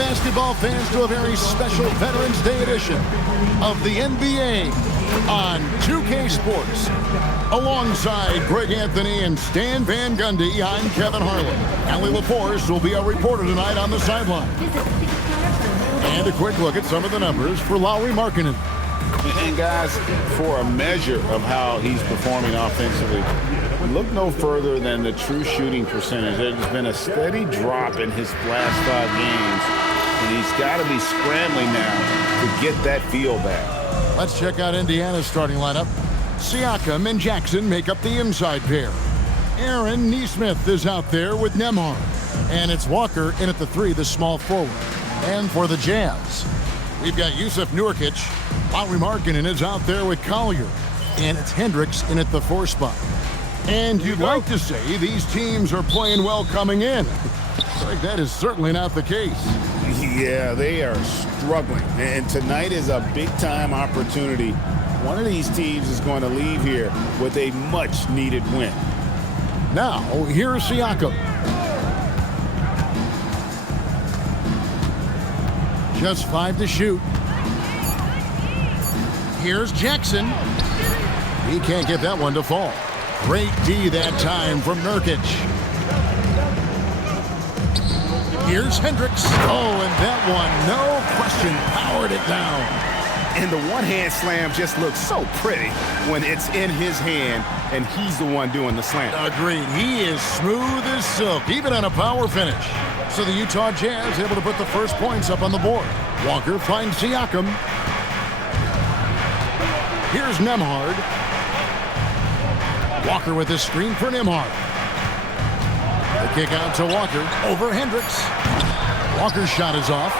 basketball fans, to a very special Veterans Day edition of the NBA on 2K Sports. Alongside Greg Anthony and Stan Van Gundy, I'm Kevin Harlan. Allie LaForce will be our reporter tonight on the sideline. And a quick look at some of the numbers for Lauri Markkanen. And guys, for a measure of how he's performing offensively, look no further than the true shooting percentage. There's been a steady drop in his last 5 games, and he's got to be scrambling now to get that feel back. Let's check out Indiana's starting lineup. Siakam and Jackson make up the inside pair. Aaron Nesmith is out there with Nembhard. And it's Walker in at the 3, the small forward. And for the Jazz, we've got Jusuf Nurkic. Lauri Markkanen is out there with Collier. And it's Hendricks in at the 4 spot. And you'd like to say these teams are playing well coming in. Like, that is certainly not the case. Yeah, they are struggling. And tonight is a big-time opportunity. One of these teams is going to leave here with a much-needed win. Now, here's Siakam. Just 5 to shoot. Here's Jackson. He can't get that one to fall. Great D that time from Nurkic. Here's Hendricks. Oh, and that one, no question, powered it down. And the one-hand slam just looks so pretty when it's in his hand and he's the one doing the slam. Agreed. He is smooth as silk, even on a power finish. So the Utah Jazz able to put the first points up on the board. Walker finds Siakam. Here's Nembhard. Walker with his screen for Nembhard. The kick out to Walker over Hendricks. Walker's shot is off.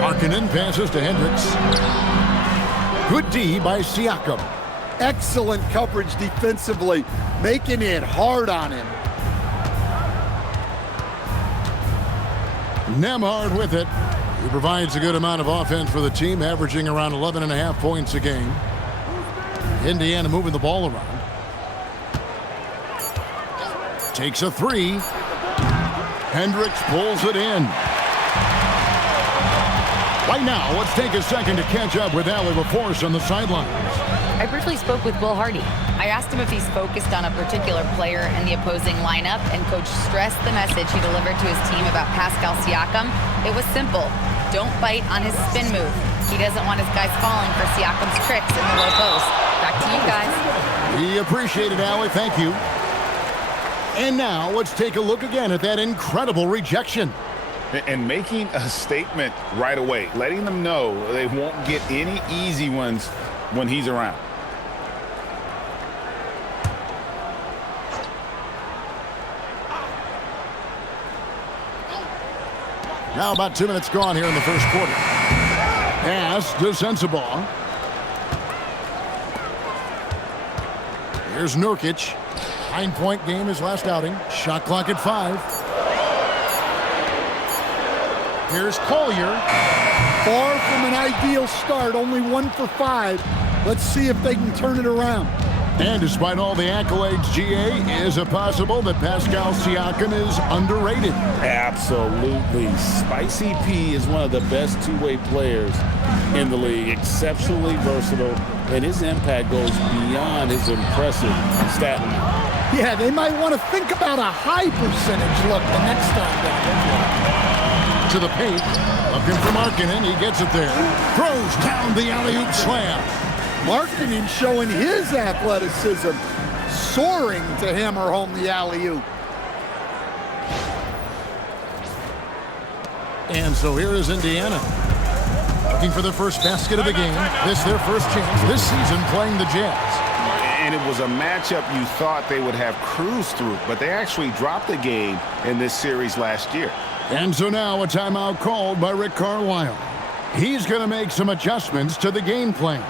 Markkanen passes to Hendricks. Good D by Siakam. Excellent coverage defensively, making it hard on him. Nembhard with it. He provides a good amount of offense for the team, averaging around 11.5 points a game. Indiana moving the ball around. Takes a 3. Hendricks pulls it in. Right now, let's take a second to catch up with Allie LaForce on the sidelines. I briefly spoke with Will Hardy. I asked him if he's focused on a particular player in the opposing lineup, and Coach stressed the message he delivered to his team about Pascal Siakam. It was simple. Don't bite on his spin move. He doesn't want his guys falling for Siakam's tricks in the low post. Back to you guys. We appreciate it, Allie. Thank you. And now, let's take a look again at that incredible rejection. And making a statement right away, letting them know they won't get any easy ones when he's around. Now about 2 minutes gone here in the first quarter. Pass to Sensabaugh. Here's Nurkic. 9-point game his last outing. Shot clock at 5. Here's Collier. Far from an ideal start, only 1 for 5. Let's see if they can turn it around. And despite all the accolades, GA, is it possible that Pascal Siakam is underrated? Absolutely. Spicy P is one of the best two-way players in the league. Exceptionally versatile, and his impact goes beyond his impressive stat line. Yeah, they might want to think about a high percentage look the next time down. To the paint, looking for Markkanen, he gets it there. Throws down the alley-oop slam. Markkanen showing his athleticism, soaring to hammer home the alley-oop. And so here is Indiana, looking for their first basket of the game. This their first chance this season playing the Jazz. And it was a matchup you thought they would have cruised through, but they actually dropped the game in this series last year. And so now a timeout called by Rick Carlisle. He's going to make some adjustments to the game plan.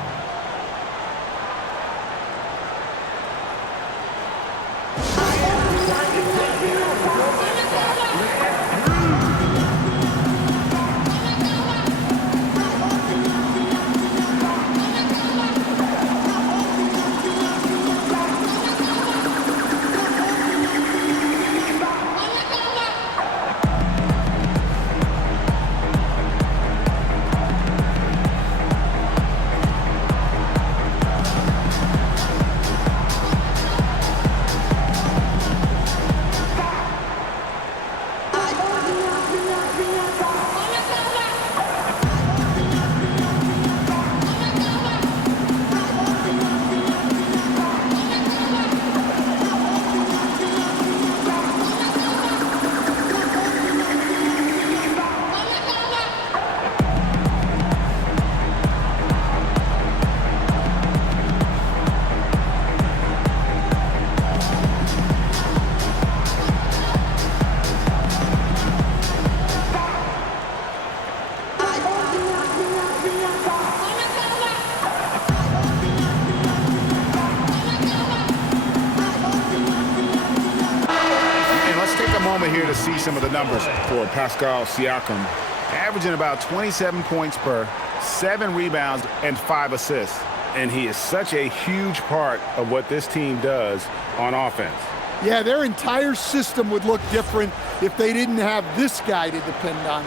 some of the numbers for Pascal Siakam. Averaging about 27 points per, 7 rebounds, and 5 assists. And he is such a huge part of what this team does on offense. Yeah, their entire system would look different if they didn't have this guy to depend on.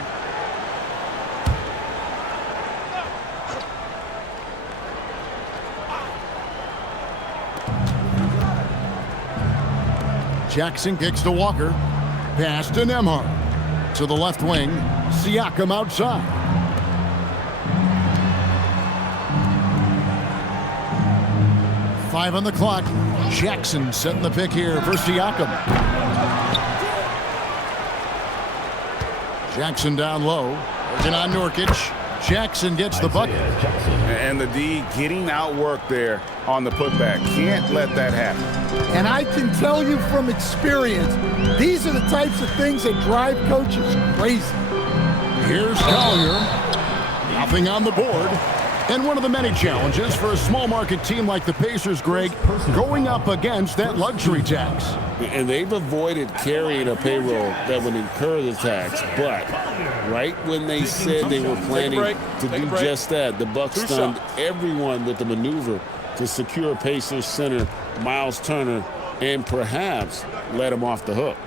Jackson kicks to Walker. Pass to Nembhard. To the left wing. Siakam outside. Five on the clock. Jackson setting the pick here for Siakam. Jackson down low. Working on Nurkic. Jackson gets the bucket. And the D getting outworked there on the putback. Can't let that happen. And I can tell you from experience, these are the types of things that drive coaches crazy. Here's Collier. Nothing on the board. And one of the many challenges for a small market team like the Pacers, Greg, going up against that luxury tax. And they've avoided carrying a payroll that would incur the tax. But right when they said they were planning to do just that, the Bucks stunned everyone with the maneuver to secure Pacers center Miles Turner and perhaps let him off the hook.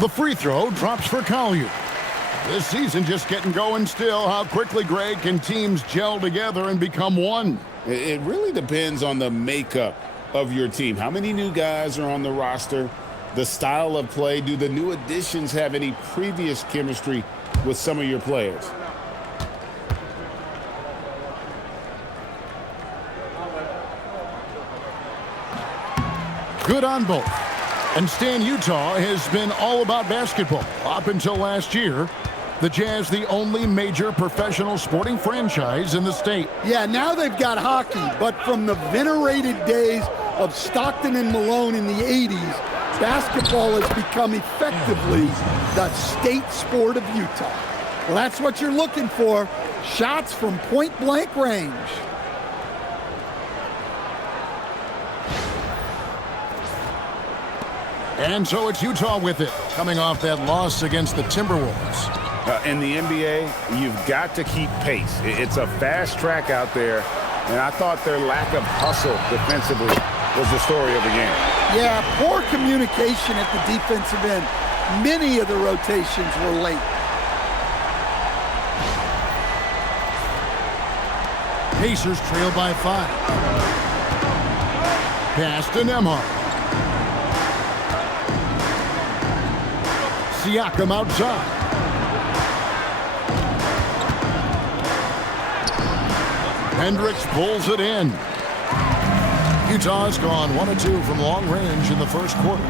The free throw drops for Collier. This season just getting going still. How quickly, Greg, can teams gel together and become one? It really depends on the makeup of your team. How many new guys are on the roster? The style of play. Do the new additions have any previous chemistry with some of your players? Good on both. And Stan, Utah has been all about basketball up until last year. The Jazz, the only major professional sporting franchise in the state. Yeah, now they've got hockey, but from the venerated days of Stockton and Malone in the 80s, basketball has become effectively the state sport of Utah. Well, that's what you're looking for. Shots from point-blank range. And so it's Utah with it, coming off that loss against the Timberwolves. In the NBA, you've got to keep pace. It's a fast track out there, and I thought their lack of hustle defensively was the story of the game. Yeah, poor communication at the defensive end. Many of the rotations were late. Pacers trail by 5. Pass to Nembhard. Siakam outside. Hendricks pulls it in. Utah has gone 1 of 2 from long range in the first quarter.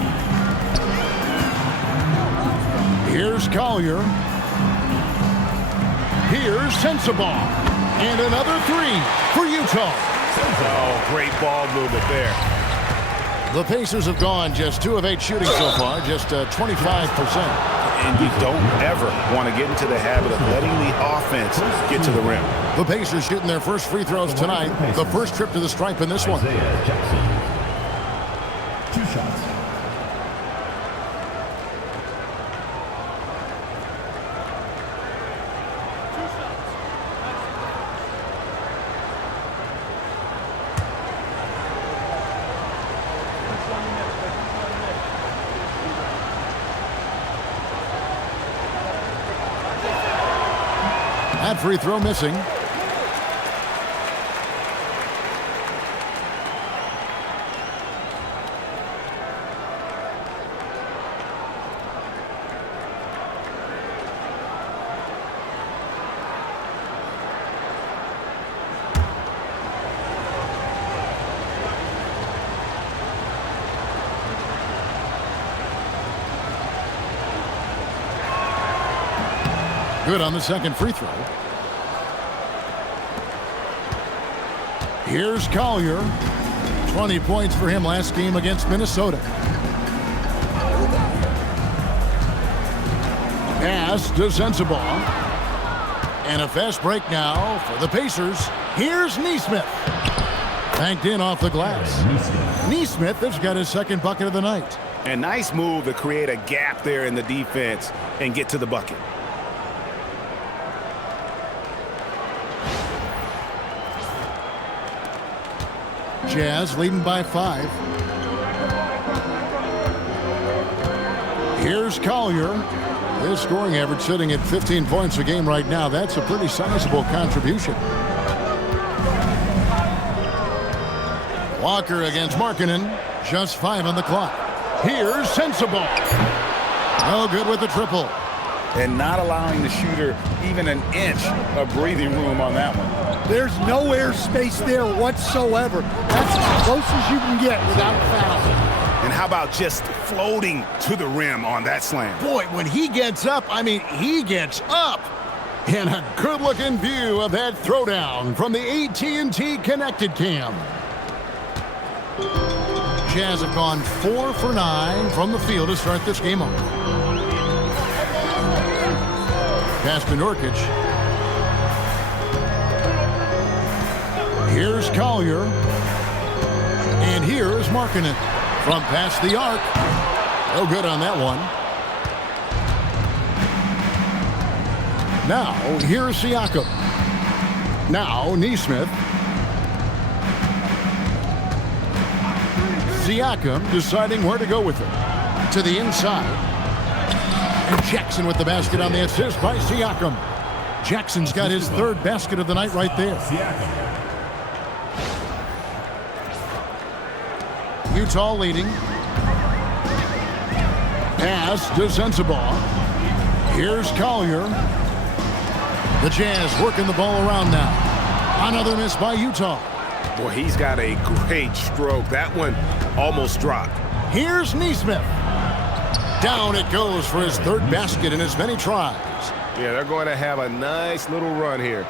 Here's Collier. Here's Sensabaugh. And another 3 for Utah. Oh, great ball movement there. The Pacers have gone just 2 of 8 shooting so far, just 25%. And you don't ever want to get into the habit of letting the offense get to the rim. The Pacers shooting their first free throws tonight. The first trip to the stripe in this one. 2 shots. That free throw missing. Good on the second free throw. Here's Collier. 20 points for him last game against Minnesota. Pass to Sensabaugh. And a fast break now for the Pacers. Here's Nesmith. Banked in off the glass. Neesmith has got his second bucket of the night. A nice move to create a gap there in the defense and get to the bucket. Jazz leading by 5. Here's Collier. His scoring average sitting at 15 points a game right now. That's a pretty sizable contribution. Walker against Markkanen. Just 5 on the clock. Here's Sensabaugh. No good with the triple. And not allowing the shooter even an inch of breathing room on that one. There's no air space there whatsoever. That's as close as you can get without foul. And how about just floating to the rim on that slam? Boy, when he gets up, I mean, he gets up. And a good-looking view of that throwdown from the AT&T Connected Cam. Jazz have gone 4 for 9 from the field to start this game off. Pass to Nurkic. Here's Collier. And here's Markkanen. From past the arc. No good on that one. Now, here's Siakam. Now, Neesmith. Siakam deciding where to go with it. To the inside. And Jackson with the basket on the assist by Siakam. Jackson's got his third basket of the night right there. Utah leading. Pass to Sensabaugh. Here's Collier. The Jazz working the ball around now. Another miss by Utah. Boy, he's got a great stroke. That one almost dropped. Here's Neesmith. Down it goes for his third basket in as many tries. Yeah, they're going to have a nice little run here.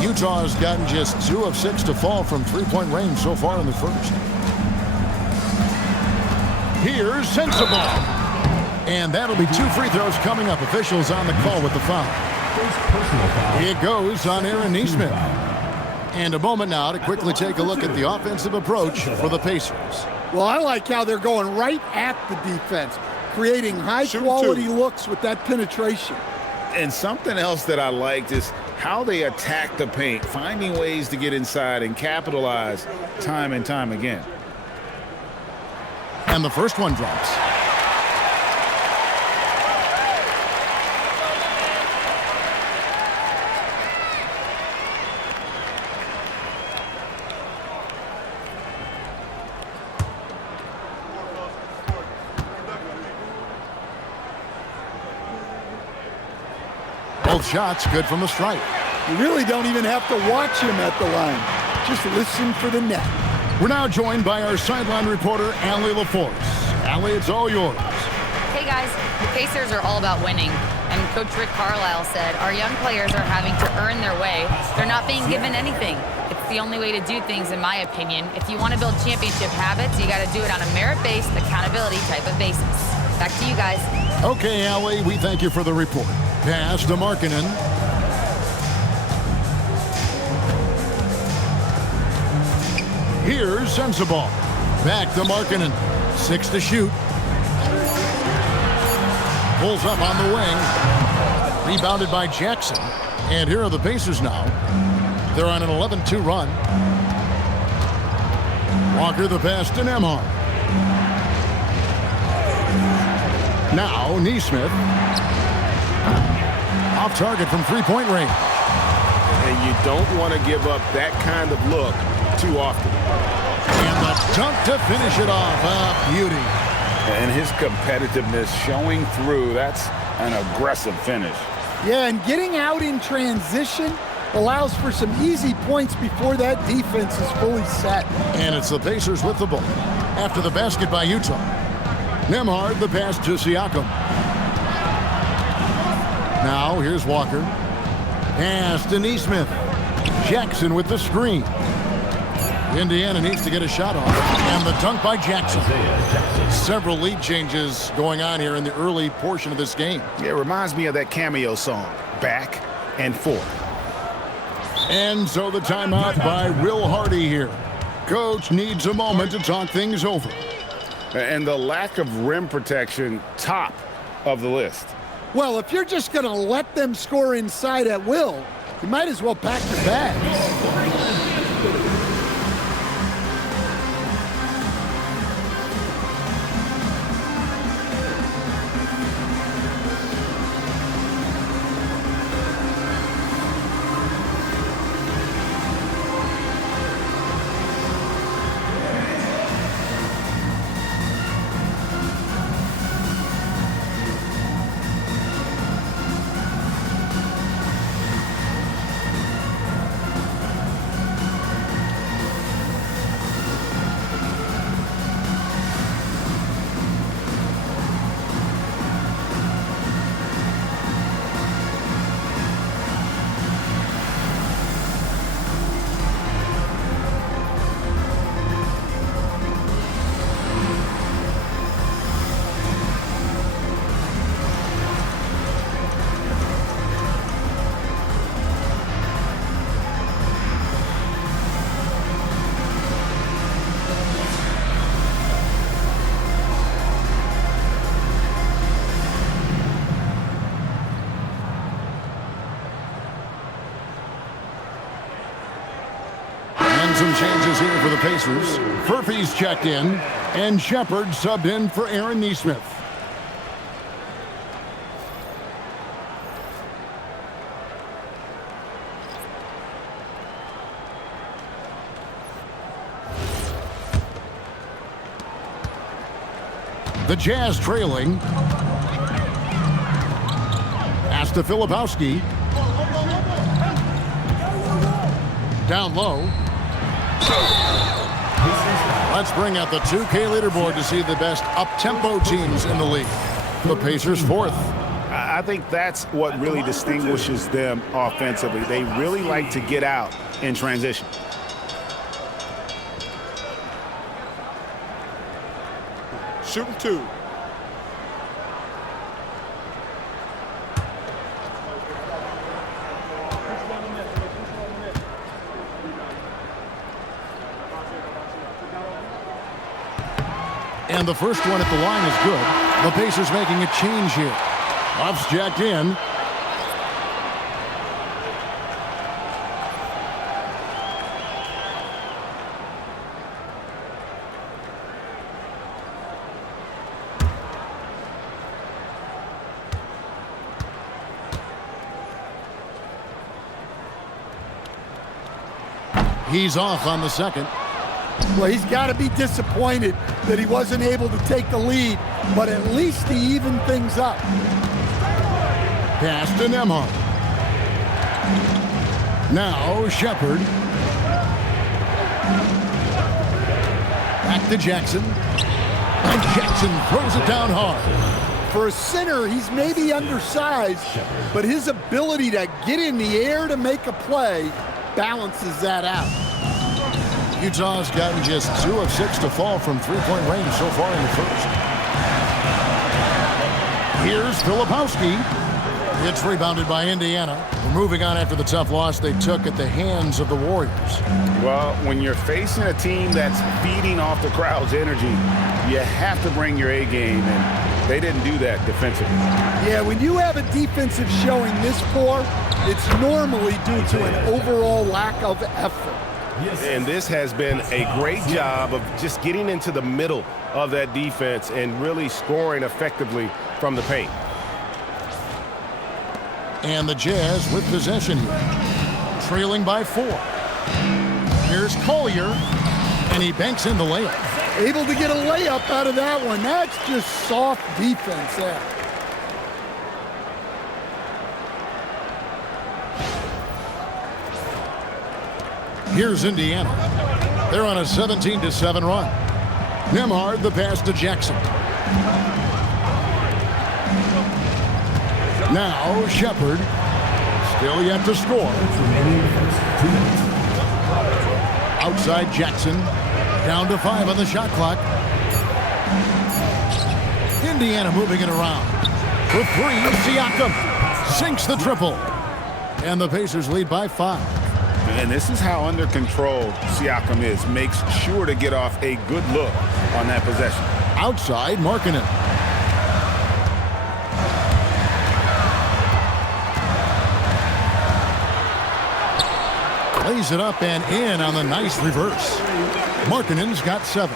Utah has gotten just 2 of 6 to fall from three-point range so far in the first. Here's Sensabaugh. And that'll be 2 free throws coming up. Officials on the call with the foul. It goes on Aaron Neesmith. And a moment now to quickly take a look at the offensive approach for the Pacers. Well, I like how they're going right at the defense, creating high-quality looks with that penetration. And something else that I liked is how they attack the paint, finding ways to get inside and capitalize time and time again. And the first one drops. Both shots good from the stripe. You really don't even have to watch him at the line. Just listen for the net. We're now joined by our sideline reporter, Allie LaForce. Allie, it's all yours. Hey guys, the Pacers are all about winning. And Coach Rick Carlisle said, our young players are having to earn their way. They're not being given anything. It's the only way to do things, in my opinion. If you want to build championship habits, you got to do it on a merit-based, accountability type of basis. Back to you guys. Okay, Allie, we thank you for the report. Pass to Markkanen. Here's Sensabaugh. Back to Markkanen. 6 to shoot. Pulls up on the wing. Rebounded by Jackson. And here are the Pacers now. They're on an 11-2 run. Walker the pass to Nembhard. Now Neesmith. Off target from three-point range. And you don't want to give up that kind of look too often. And the dunk to finish it off. Beauty. And his competitiveness showing through. That's an aggressive finish. Yeah, and getting out in transition allows for some easy points before that defense is fully set. And it's the Pacers with the ball. After the basket by Utah. Nembhard the pass to Siakam. Now here's Walker. Pass to Neesmith. Jackson with the screen. Indiana needs to get a shot off. And the dunk by Jackson. Several lead changes going on here in the early portion of this game. Yeah, it reminds me of that Cameo song, Back and Forth. And so the timeout by Will Hardy here. Coach needs a moment to talk things over. And the lack of rim protection, top of the list. Well, if you're just going to let them score inside at will, you might as well pack your bags. Some changes here for the Pacers. Furphy's checked in, and Shepard subbed in for Aaron Nesmith. The Jazz trailing. Pass to Filipowski. Down low. Let's bring out the 2K leaderboard to see the best up-tempo teams in the league. The Pacers fourth. I think that's what really distinguishes them offensively. They really like to get out in transition. Shooting two. And the first one at the line is good. The Pacers making a change here. Buffs jacked in. He's off on the second. Well, he's got to be disappointed that he wasn't able to take the lead, but at least he evened things up. Pass to Nembhard. Now Shepard. Back to Jackson. And Jackson throws it down hard. For a center, he's maybe undersized, but his ability to get in the air to make a play balances that out. Utah's gotten just 2 of 6 to fall from three-point range so far in the first. Here's Filipowski. It's rebounded by Indiana. We're moving on after the tough loss they took at the hands of the Warriors. Well, when you're facing a team that's feeding off the crowd's energy, you have to bring your A game, and they didn't do that defensively. Yeah, when you have a defensive showing this poor, it's normally due to an overall lack of effort. And this has been a great job of just getting into the middle of that defense and really scoring effectively from the paint. And the Jazz with possession here, trailing by 4. Here's Collier, and he banks in the layup. Able to get a layup out of that one. That's just soft defense there. Here's Indiana. They're on a 17-7 run. Nembhard, the pass to Jackson. Now Shepard, still yet to score. Outside Jackson. Down to 5 on the shot clock. Indiana moving it around. For 3, Siakam sinks the triple. And the Pacers lead by 5. And this is how under control Siakam is. Makes sure to get off a good look on that possession. Outside Markkanen. Lays it up and in on the nice reverse. Markkanen's got 7.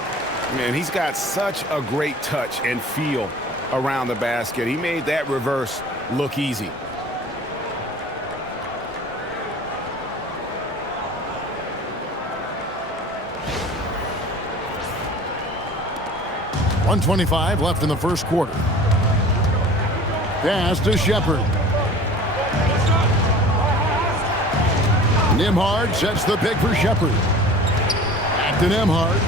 Man, he's got such a great touch and feel around the basket. He made that reverse look easy. .125 left in the first quarter. Pass to Shepherd. Nembhard sets the pick for Shepherd. Back to Nembhard.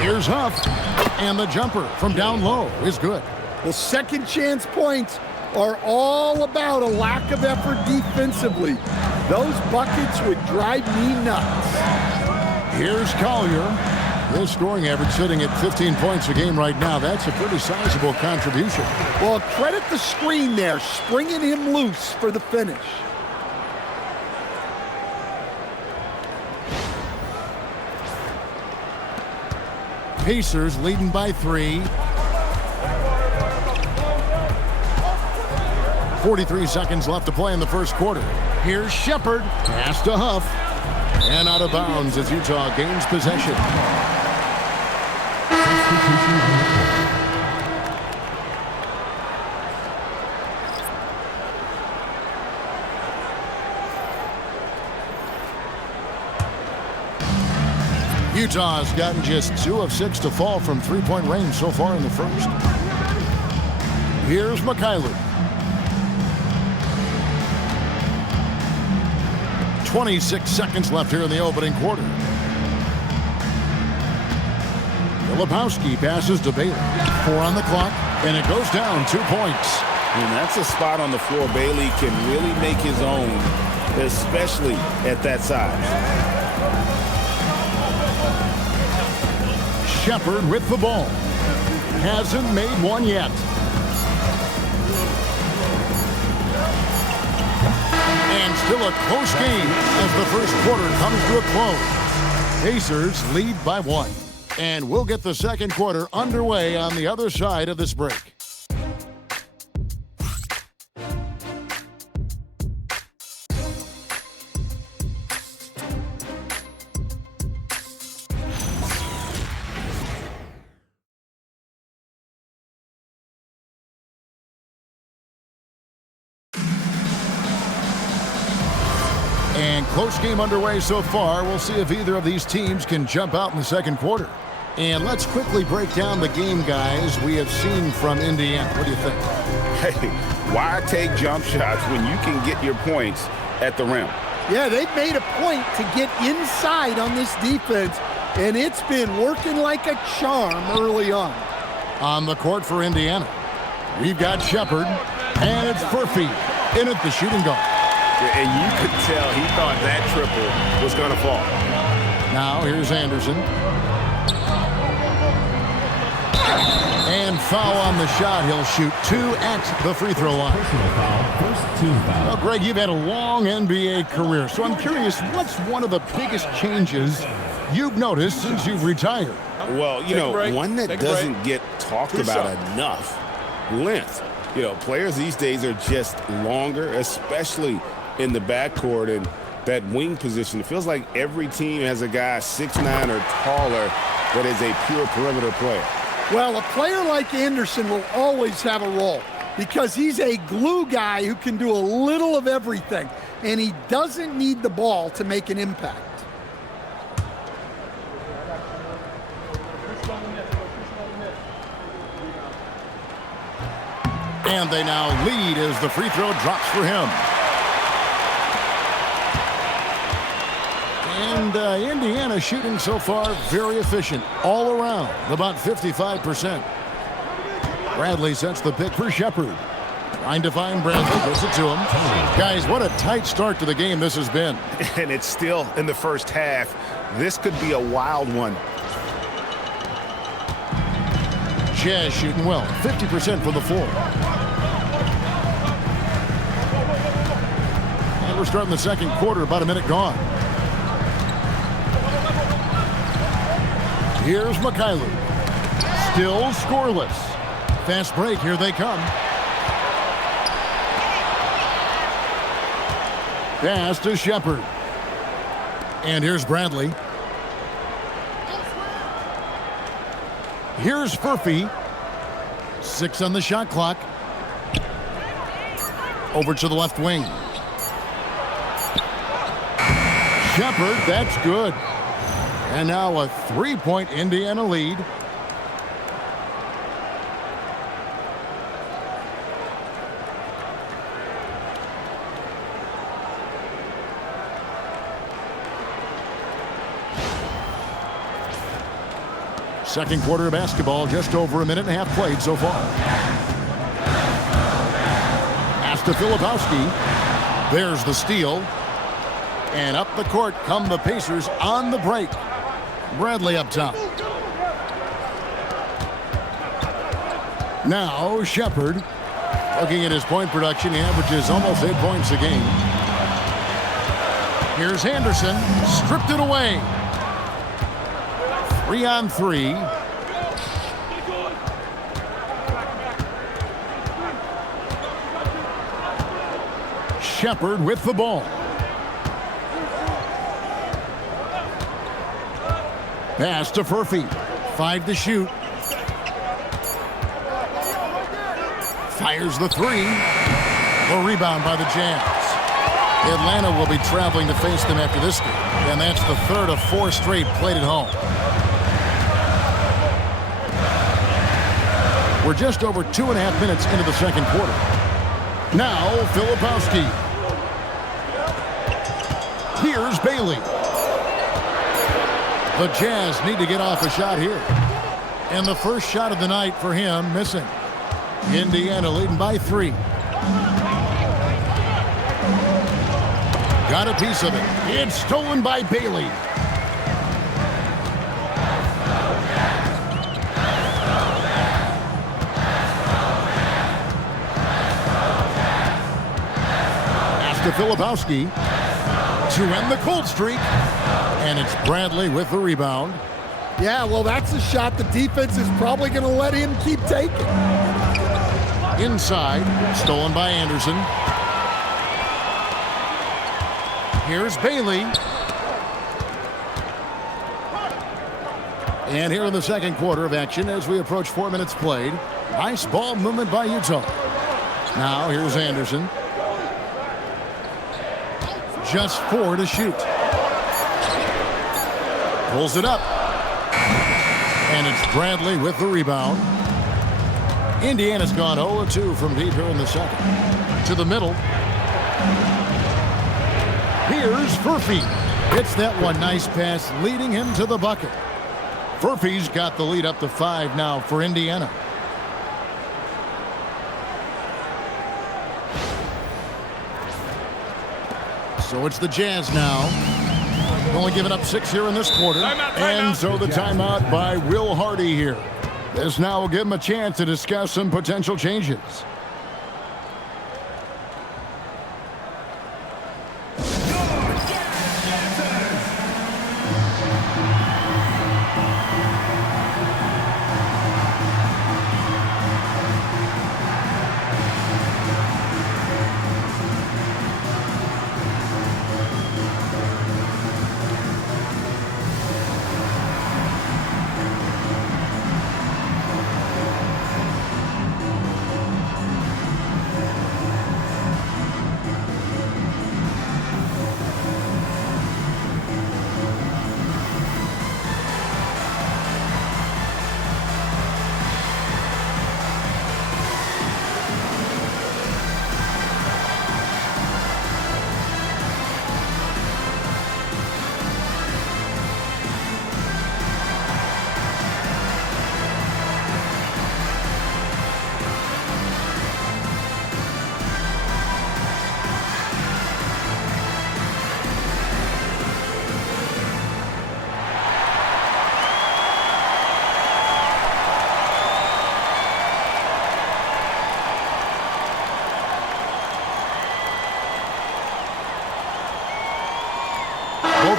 Here's Huff. And the jumper from down low is good. Well, second chance points are all about a lack of effort defensively. Those buckets would drive me nuts. Here's Collier. His scoring average sitting at 15 points a game right now. That's a pretty sizable contribution. Well, credit the screen there, springing him loose for the finish. Pacers leading by 3. 43 seconds left to play in the first quarter. Here's Shepherd. Pass to Huff. And out of bounds as Utah gains possession. Utah's gotten just 2 of 6 to fall from three-point range so far in the first. Here's Mikhailuk. 26 seconds left here in the opening quarter. Filipowski passes to Bailey. 4 on the clock, and it goes down 2 points. And that's a spot on the floor Bailey can really make his own, especially at that size. Shepherd with the ball. Hasn't made one yet. And still a close game as the first quarter comes to a close. Pacers lead by 1. And we'll get the second quarter underway on the other side of this break. And close game underway so far. We'll see if either of these teams can jump out in the second quarter. And let's quickly break down the game, guys, we have seen from Indiana. What do you think? Hey, why take jump shots when you can get your points at the rim? Yeah, they've made a point to get inside on this defense, and it's been working like a charm early on. On the court for Indiana, we've got Shepherd, and it's Furphy in at the shooting guard. And you could tell he thought that triple was going to fall. Now here's Anderson. And foul on the shot. He'll shoot 2 at the free throw line. Well, Greg, you've had a long NBA career, so I'm curious, what's one of the biggest changes you've noticed since you've retired? Well, you know, one that doesn't get talked about enough, length. You know, players these days are just longer, especially in the backcourt and that wing position. It feels like every team has a guy 6'9" or taller that is a pure perimeter player. Well, a player like Anderson will always have a role because he's a glue guy who can do a little of everything, and he doesn't need the ball to make an impact. And they now lead as the free throw drops for him. And Indiana shooting so far very efficient all around, about 55%. Bradley sets the pick for Shepherd. Trying to find Bradley. Gives it to him. Guys, what a tight start to the game this has been. And it's still in the first half. This could be a wild one. Jazz shooting well. 50% from the floor. And we're starting the second quarter. About a minute gone. Here's Mikhailuk. Still scoreless. Fast break. Here they come. Pass to Shepherd. And here's Bradley. Here's Furphy. 6 on the shot clock. Over to the left wing. Shepherd, that's good. And now a 3-point Indiana lead. Second quarter of basketball, just over a minute and a half played so far. Pass to Filipowski. There's the steal. And up the court come the Pacers on the break. Bradley up top. Now Shepherd. Looking at his point production, he averages almost 8 points a game. Here's Anderson. Stripped it away. 3-on-3. Shepherd with the ball. Pass to Furphy. 5 to shoot. Fires the 3. The rebound by the Jazz. Atlanta will be traveling to face them after this game. And that's the third of 4 straight played at home. We're just over 2.5 minutes into the second quarter. Now, Filipowski. Here's Bailey. The Jazz need to get off a shot here. And the first shot of the night for him, missing. Indiana leading by 3. Got a piece of it. It's stolen by Bailey. To Filipowski to end the cold streak, and it's Bradley with the rebound. Yeah, well, that's a shot the defense is probably going to let him keep taking. Inside, stolen by Anderson. Here's Bailey. And here in the second quarter of action as we approach 4 minutes played. Nice ball movement by Utah. Now here's Anderson. Just 4 to shoot. Pulls it up. And it's Bradley with the rebound. Indiana's gone 0-2 from deep here in the second. To the middle. Here's Furphy. Hits that one. Nice pass leading him to the bucket. Furphy's got the lead up to 5 now for Indiana. So it's the Jazz now. Only giving up 6 here in this quarter. And so the timeout by Will Hardy here. This now will give him a chance to discuss some potential changes.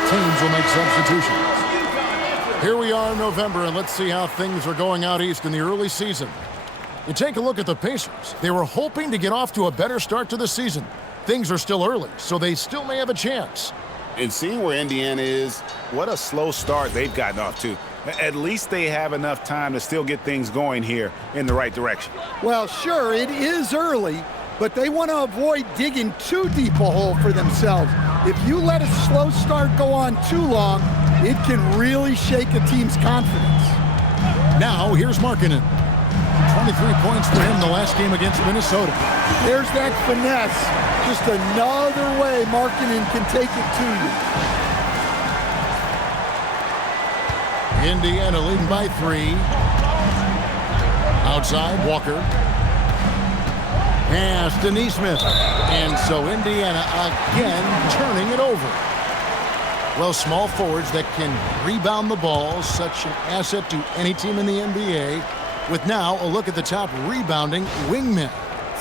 teams will make substitutions. Here we are in November, and let's see how things are going out east in the early season. You take a look at the Pacers. They were hoping to get off to a better start to the season. Things are still early, so they still may have a chance. And seeing where Indiana is, what a slow start they've gotten off to. At least they have enough time to still get things going here in the right direction. Well, sure, it is early, but they want to avoid digging too deep a hole for themselves. If you let a slow start go on too long, it can really shake a team's confidence. Now, here's Markkanen. 23 points for him the last game against Minnesota. There's that finesse. Just another way Markkanen can take it to you. Indiana leading by 3. Outside, Walker. Pass to Neesmith. And so Indiana again turning it over. Well, small forwards that can rebound the ball, such an asset to any team in the NBA. With now a look at the top rebounding wingmen.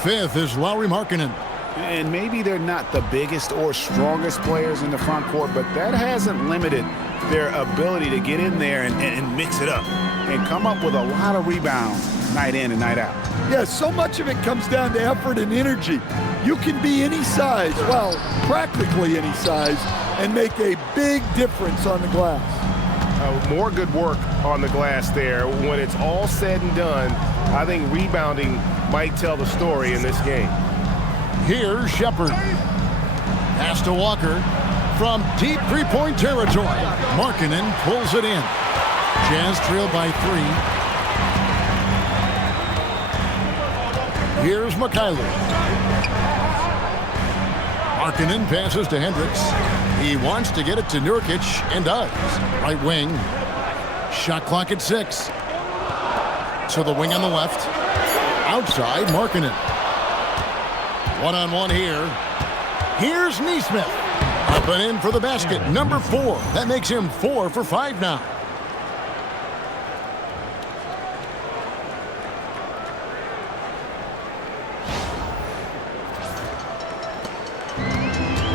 5th is Lauri Markkanen. And maybe they're not the biggest or strongest players in the front court, but that hasn't limited their ability to get in there and mix it up and come up with a lot of rebounds night in and night out. Yeah, so much of it comes down to effort and energy. You can be any size, well, practically any size, and make a big difference on the glass. More good work on the glass there. When it's all said and done, I think rebounding might tell the story in this game. Here's Shepard. Pass to Walker from deep three-point territory. Markkanen pulls it in. Jazz trail by 3. Here's Mikhailuk. Markkanen passes to Hendricks. He wants to get it to Nurkic and does. Right wing. Shot clock at 6. So the wing on the left. Outside, Markkanen. One-on-one here. Here's Neesmith. Up and in for the basket. Number 4. That makes him 4 for 5 now.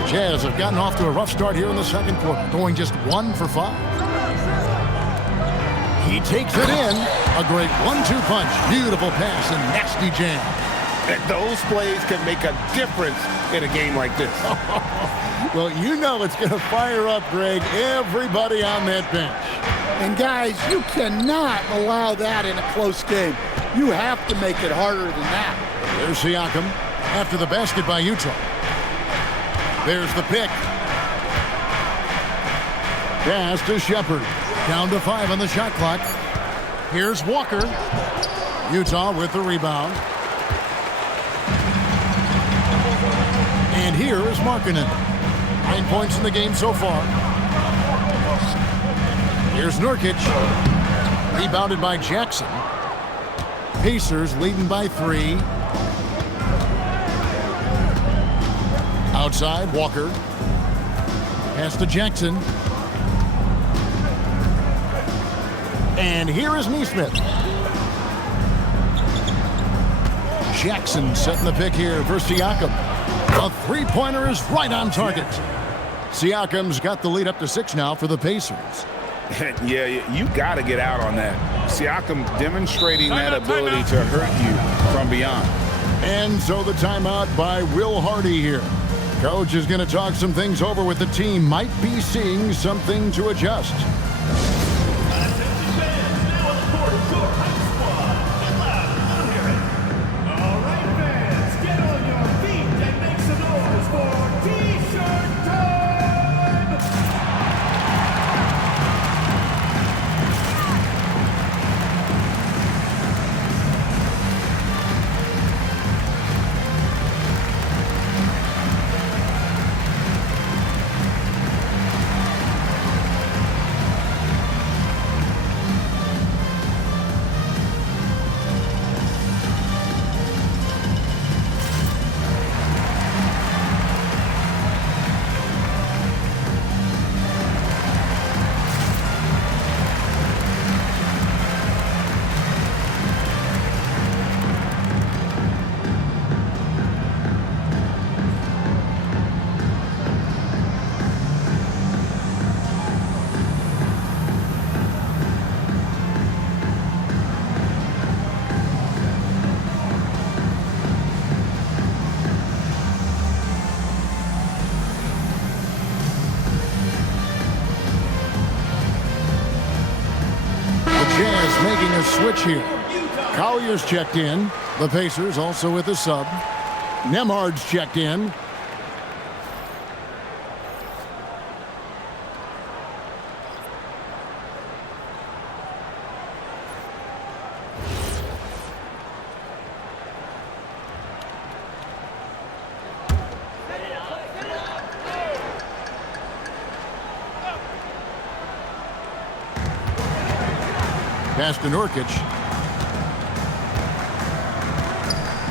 Jazz have gotten off to a rough start here in the second quarter, going just 1 for 5. He takes it in. A great 1-2 punch. Beautiful pass and nasty jam. Those plays can make a difference in a game like this. Well, you know it's going to fire up, Greg, everybody on that bench. And guys, you cannot allow that in a close game. You have to make it harder than that. There's Siakam after the basket by Utah. There's the pick. Pass to Shepard. Down to 5 on the shot clock. Here's Walker. Utah with the rebound. And here is Markkanen. 9 points in the game so far. Here's Nurkic. Rebounded by Jackson. Pacers leading by 3. Outside, Walker. Pass to Jackson. And here is Neesmith. Jackson setting the pick here for Siakam. A three-pointer is right on target. Siakam's got the lead up to 6 now for the Pacers. Yeah, you got to get out on that. Siakam demonstrating that ability to hurt you from beyond. And so the timeout by Will Hardy here. Coach is going to talk some things over with the team. Might be seeing something to adjust. switch here. Collier's checked in. The Pacers also with a sub. Nembhard's checked in. Pass to Nurkic.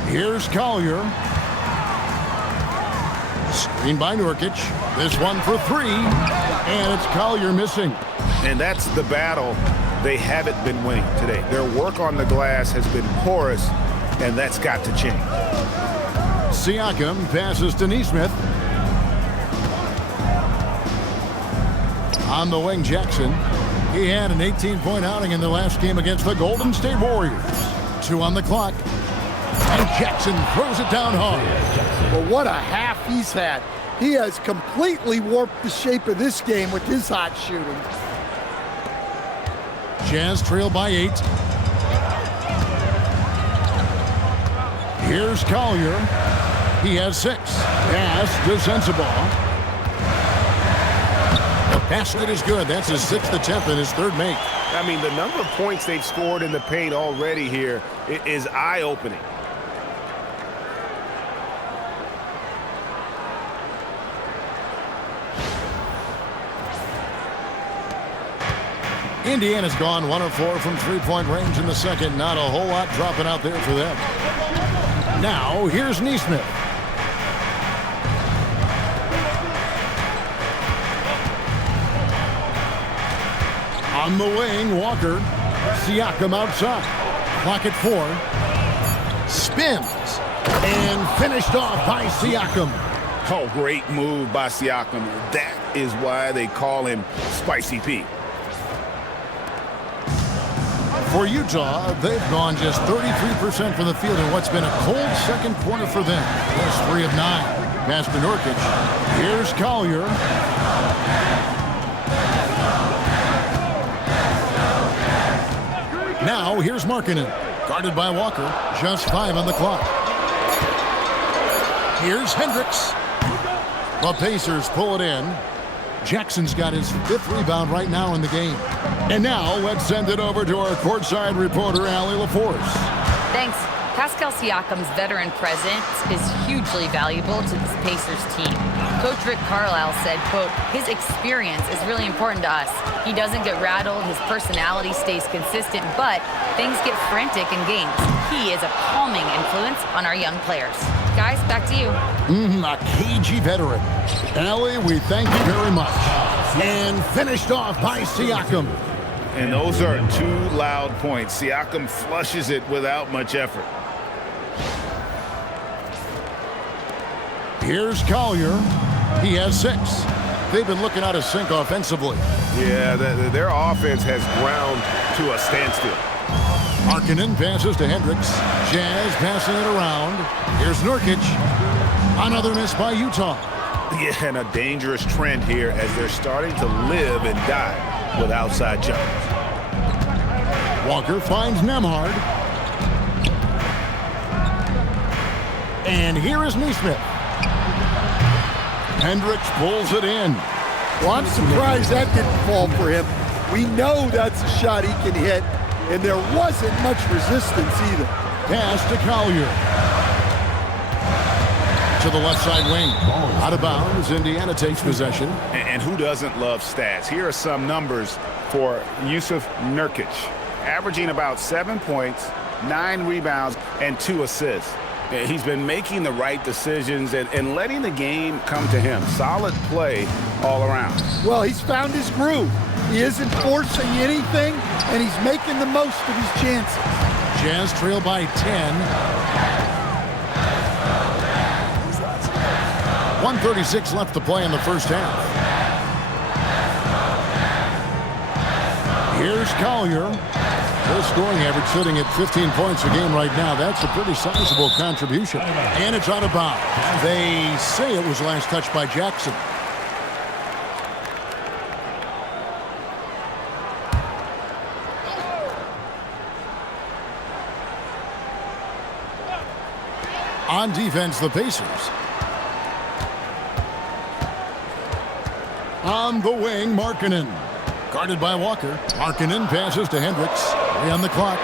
Here's Collier. Screen by Nurkic. This one for three. And it's Collier missing. And that's the battle they haven't been winning today. Their work on the glass has been porous, and that's got to change. Siakam passes to Nesmith. On the wing, Jackson. He had an 18-point outing in the last game against the Golden State Warriors. 2 on the clock. And Jackson throws it down hard. Well, what a half he's had. He has completely warped the shape of this game with his hot shooting. Jazz trail by 8. Here's Collier. He has 6. Pass to Sensabaugh. The basket is good. That's his 6th attempt and his 3rd make. I mean, the number of points they've scored in the paint already here is eye-opening. Indiana's gone 1 of 4 from three-point range in the second. Not a whole lot dropping out there for them. Now, here's Nesmith. On the wing, Walker. Siakam outside. Clock at 4. Spins. And finished off by Siakam. Oh, great move by Siakam. That is why they call him Spicy Pete. For Utah, they've gone just 33% from the field in what's been a cold second quarter for them. That's 3 of 9. Pass to Nurkic. Here's Collier. Now, here's Markkanen. Guarded by Walker. Just 5 on the clock. Here's Hendricks. The Pacers pull it in. Jackson's got his 5th rebound right now in the game. And now, let's send it over to our courtside reporter, Allie LaForce. Thanks. Pascal Siakam's veteran presence is hugely valuable to this Pacers team. Coach Rick Carlisle said, quote, his experience is really important to us. He doesn't get rattled, his personality stays consistent, but things get frantic in games. He is a calming influence on our young players. Guys, back to you. A cagey veteran. Allie, we thank you very much. And finished off by Siakam. And those are 2 loud points. Siakam flushes it without much effort. Here's Collier. He has 6. They've been looking out of sync offensively. Yeah, their offense has ground to a standstill. Markkanen passes to Hendricks. Jazz passing it around. Here's Nurkic. Another miss by Utah. Yeah, and a dangerous trend here as they're starting to live and die with outside jumpers. Walker finds Nembhard. And here is Nesmith. Hendricks pulls it in. Well, I'm surprised that didn't fall for him. We know that's a shot he can hit, and there wasn't much resistance either. Pass to Collier. To the left side wing. Out of bounds, Indiana takes possession. And who doesn't love stats? Here are some numbers for Jusuf Nurkic. Averaging about 7 points, 9 rebounds, and 2 assists. He's been making the right decisions and letting the game come to him. Solid play all around. Well, he's found his groove. He isn't forcing anything, and he's making the most of his chances. Jazz trail by 10. 1:36 left to play in the first half. Here's Collier. Their scoring average sitting at 15 points a game right now. That's a pretty sizable contribution. And it's out of bounds. They say it was last touched by Jackson. On defense, the Pacers. On the wing, Markkanen. Guarded by Walker. Markkanen passes to Hendricks. 3 on the clock.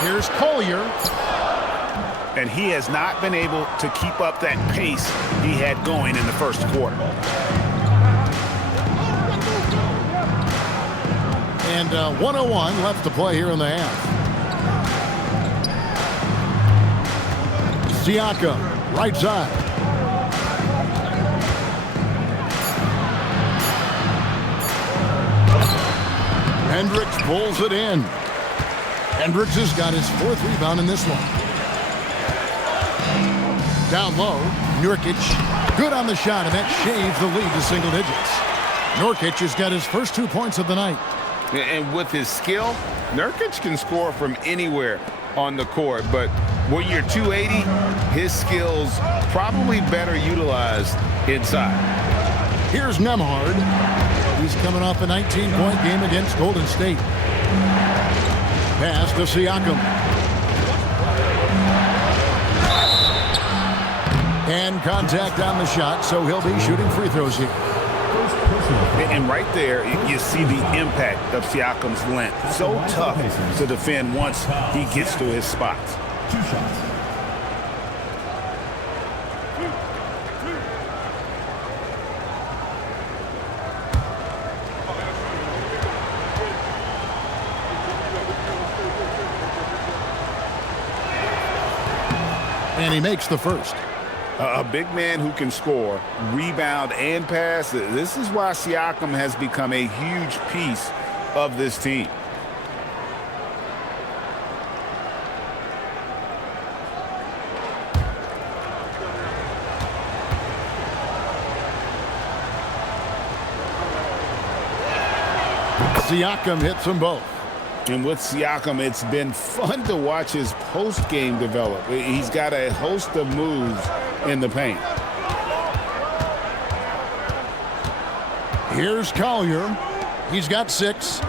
Here's Collier. And he has not been able to keep up that pace he had going in the first quarter. And 1:01 left to play here in the half. Siakam, right side. Hendricks pulls it in. Hendricks has got his 4th rebound in this one. Down low, Nurkic, good on the shot, and that shaves the lead to single digits. Nurkic has got his first 2 points of the night. And with his skill, Nurkic can score from anywhere on the court. But when you're 280, his skills probably better utilized inside. Here's Nembhard. He's coming off a 19-point game against Golden State. Pass to Siakam. And contact on the shot, so he'll be shooting free throws here. And right there, you see the impact of Siakam's length. So tough to defend once he gets to his spots. 2 shots. And he makes the first. A big man who can score, rebound, and pass. This is why Siakam has become a huge piece of this team. Siakam hits them both. And with Siakam, it's been fun to watch his post-game develop. He's got a host of moves in the paint. Here's Collier. He's got 6.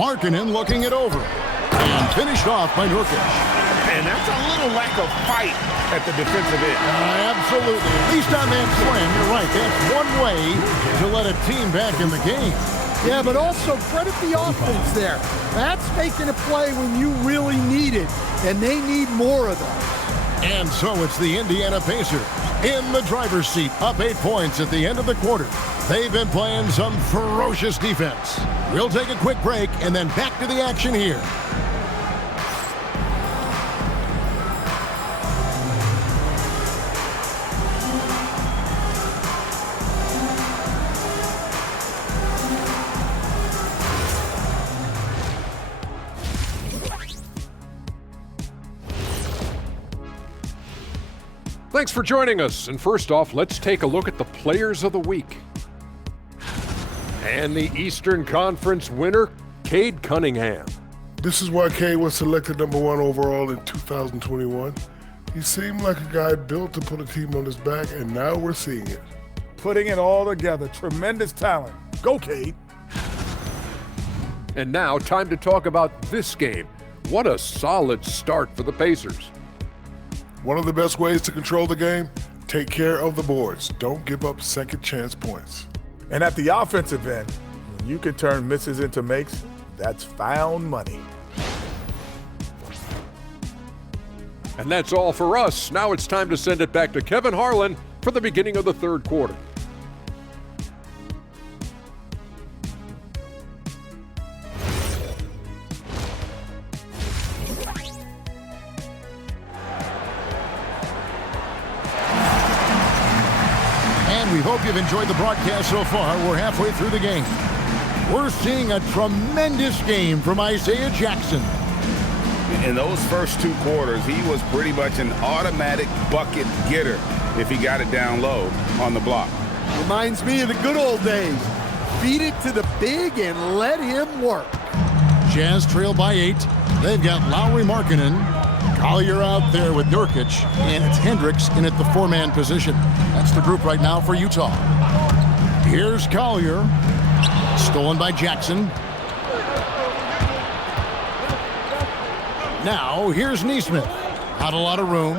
Markkanen looking it over. And finished off by Nurkic. And that's a little lack of fight at the defensive end. Absolutely. At least on that slam, you're right. That's one way to let a team back in the game. Yeah, but also credit the offense there. That's making a play when you really need it, and they need more of those. And so it's the Indiana Pacers in the driver's seat, up 8 points at the end of the quarter. They've been playing some ferocious defense. We'll take a quick break and then back to the action here. Thanks for joining us. And first off, let's take a look at the Players of the Week. And the Eastern Conference winner, Cade Cunningham. This is why Cade was selected #1 overall in 2021. He seemed like a guy built to put a team on his back, and now we're seeing it. Putting it all together. Tremendous talent. Go, Cade. And now, time to talk about this game. What a solid start for the Pacers. One of the best ways to control the game, take care of the boards. Don't give up second chance points. And at the offensive end, when you can turn misses into makes, that's found money. And that's all for us. Now it's time to send it back to Kevin Harlan for the beginning of the third quarter. We hope you've enjoyed the broadcast so far. We're halfway through the game. We're seeing a tremendous game from Isaiah Jackson. In those first 2 quarters, he was pretty much an automatic bucket getter if he got it down low on the block. Reminds me of the good old days. Feed it to the big and let him work. Jazz trail by 8. They've got Lauri Markkanen, Collier out there with Nurkic, and it's Hendricks in at the 4-man position. That's the group right now for Utah. Here's Collier. Stolen by Jackson. Now, here's Neesmith. Not a lot of room.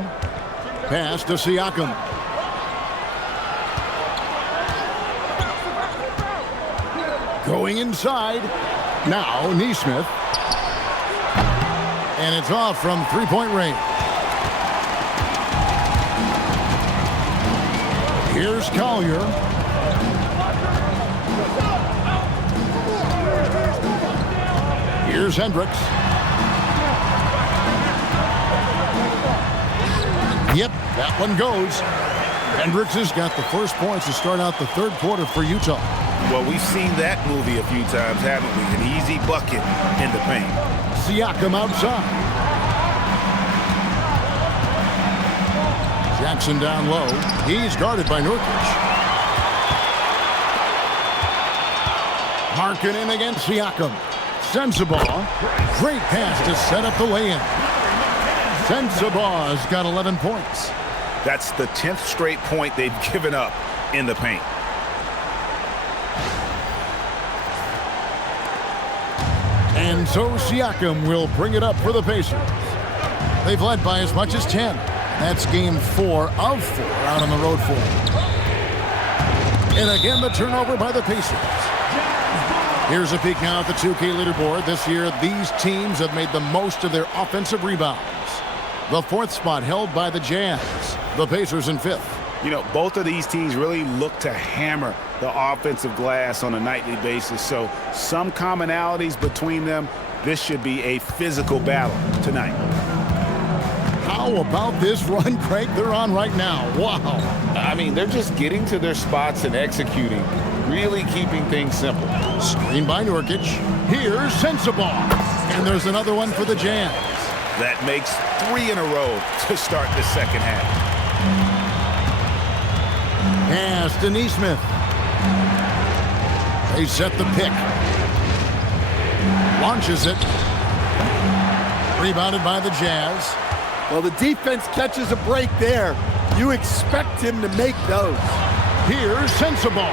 Pass to Siakam. Going inside. Now, Neesmith. And it's off from three-point range. Here's Collier. Here's Hendricks. Yep, that one goes. Hendricks has got the first points to start out the third quarter for Utah. Well, we've seen that movie a few times, haven't we? An easy bucket in the paint. Siakam outside. Jackson down low. He's guarded by Nurkic. Markkanen against Siakam. Sensabaugh. Great pass to set up the lay-in. Sensabaugh's got 11 points. That's the 10th straight point they've given up in the paint. And so Siakam will bring it up for the Pacers. They've led by as much as 10. That's game 4 of 4 out on the road for them. And again, the turnover by the Pacers. Here's a peek now at the 2K leaderboard. This year, these teams have made the most of their offensive rebounds. The 4th spot held by the Jazz. The Pacers in 5th. You know, both of these teams really look to hammer the offensive glass on a nightly basis. So some commonalities between them. This should be a physical battle tonight. How about this run, Craig, they're on right now? Wow. I mean, they're just getting to their spots and executing, really keeping things simple. Screen by Nurkic. Here's Sensabaugh. And there's another one for the Jazz. That makes 3 in a row to start the second half. Pass to Neesmith. They set the pick. Launches it. Rebounded by the Jazz. Well, the defense catches a break there. You expect him to make those. Here's Sensabaugh.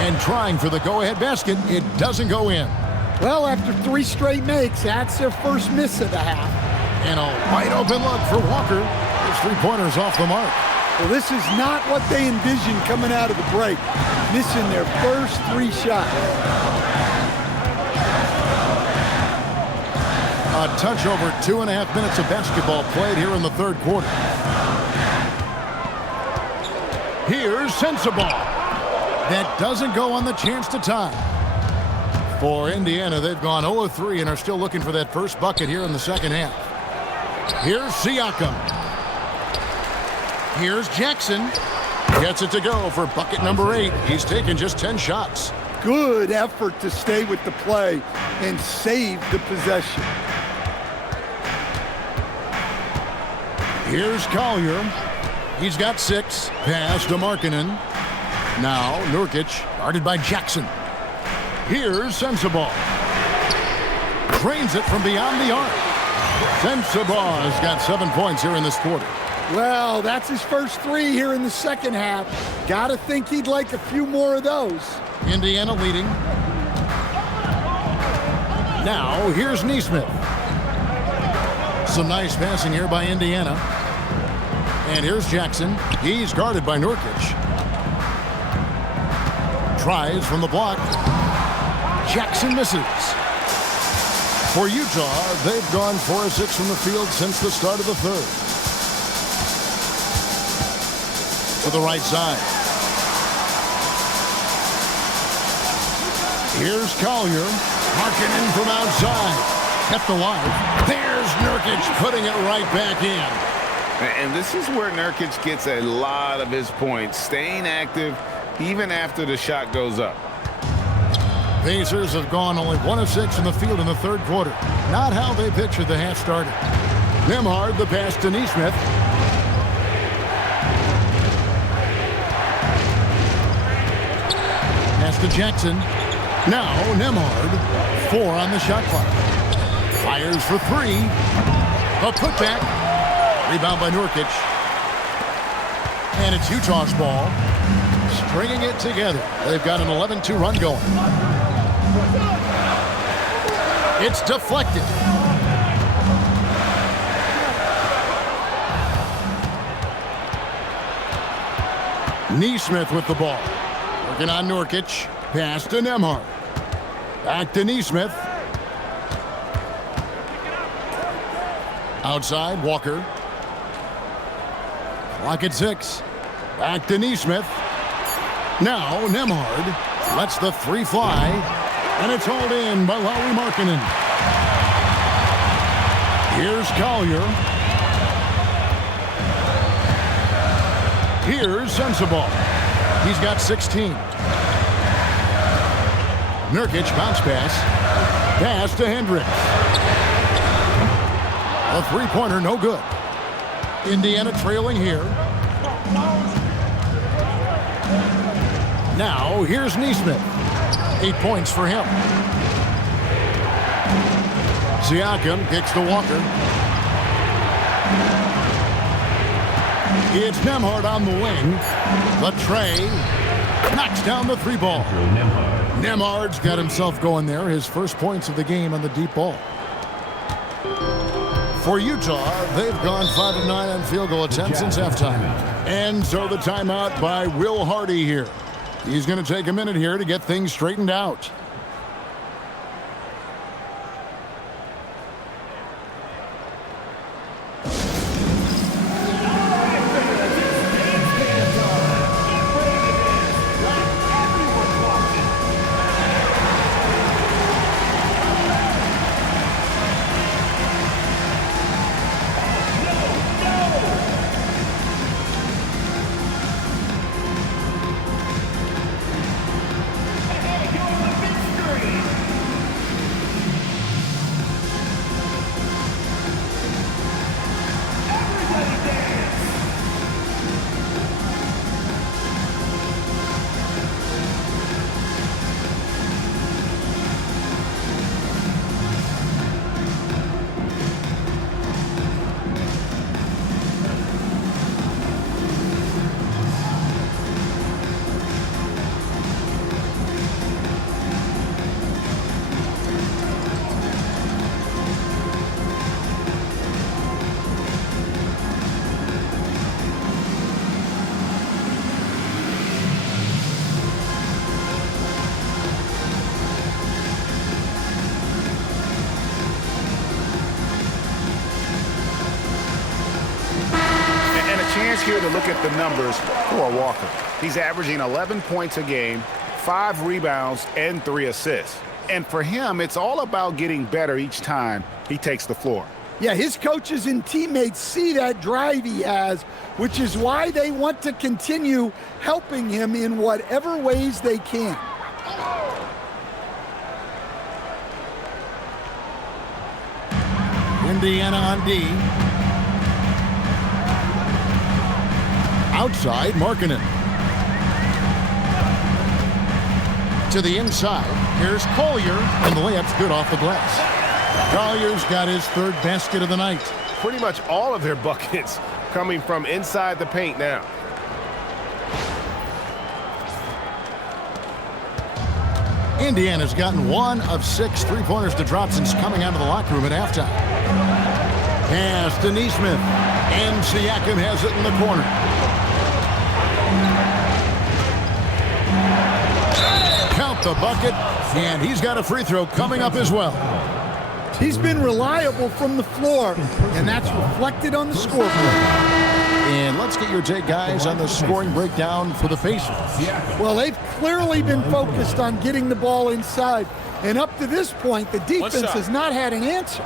And trying for the go-ahead basket. It doesn't go in. Well, after 3 straight makes, that's their first miss of the half. And a wide open look for Walker. His three-pointers off the mark. Well, this is not what they envisioned coming out of the break. Missing their first 3 shots. A touch over 2.5 minutes of basketball played here in the third quarter. Here's Sensabaugh. That doesn't go on the chance to tie. For Indiana, they've gone 0 of 3 and are still looking for that first bucket here in the second half. Here's Siakam. Here's Jackson. Gets it to go for bucket number 8. He's taken just 10 shots. Good effort to stay with the play and save the possession. Here's Collier. He's got 6. Pass to Markkanen. Now Nurkic, guarded by Jackson. Here's Sensabaugh. Drains it from beyond the arc. Sensabaugh has got 7 points here in this quarter. Well, that's his first 3 here in the second half. Gotta think he'd like a few more of those. Indiana leading. Now, here's Neesmith. Some nice passing here by Indiana. And here's Jackson. He's guarded by Nurkic. Tries from the block. Jackson misses. For Utah, they've gone 4 of 6 from the field since the start of the third. To the right side. Here's Collier. Markkanen from outside. Kept alive. There's Nurkic putting it right back in. And this is where Nurkic gets a lot of his points, staying active even after the shot goes up. Pacers have gone only 1 of 6 in the field in the third quarter. Not how they pictured the half started. Nembhard, the pass to Neesmith. Pass to Jackson. Now Nembhard. 4 on the shot clock. Fires for 3. A putback. Rebound by Nurkic. And it's Utah's ball. Stringing it together. They've got an 11-2 run going. It's deflected. Neesmith with the ball. Working on Nurkic. Pass to Nembhard. Back to Neesmith. Outside, Walker. Clock at 6. Back to Neesmith. Now Nembhard lets the three fly, and it's hauled in by Lauri Markkanen. Here's Collier. Here's Sensabaugh. He's got 16. Nurkic bounce pass. Pass to Hendricks. A three-pointer, no good. Indiana trailing here. Now, here's Neesmith. 8 points for him. Siakam kicks to Walker. It's Nembhard on the wing. The tray knocks down the three ball. Nembhard's got himself going there. His first points of the game on the deep ball. For Utah, they've gone 5 of 9 on field goal attempts since halftime. And so the timeout by Will Hardy here. He's going to take a minute here to get things straightened out. Here to look at the numbers for Walker. He's averaging 11 points a game, 5 rebounds, and 3 assists. And for him, it's all about getting better each time he takes the floor. Yeah, his coaches and teammates see that drive he has, which is why they want to continue helping him in whatever ways they can. Indiana on D. Outside, Markkanen. To the inside, here's Collier, and the layup's good off the glass. Collier's got his third basket of the night. Pretty much all of their buckets coming from inside the paint now. Indiana's gotten 1 of 6 three-pointers to drop since coming out of the locker room at halftime. Pass to Neesmith, and Siakam has it in the corner. Count the bucket, and he's got a free throw coming up as well. He's been reliable from the floor, and that's reflected on the scoreboard. And let's get your take, guys, on the scoring breakdown for the Pacers. Well, they've clearly been focused on getting the ball inside, and up to this point, the defense has not had an answer.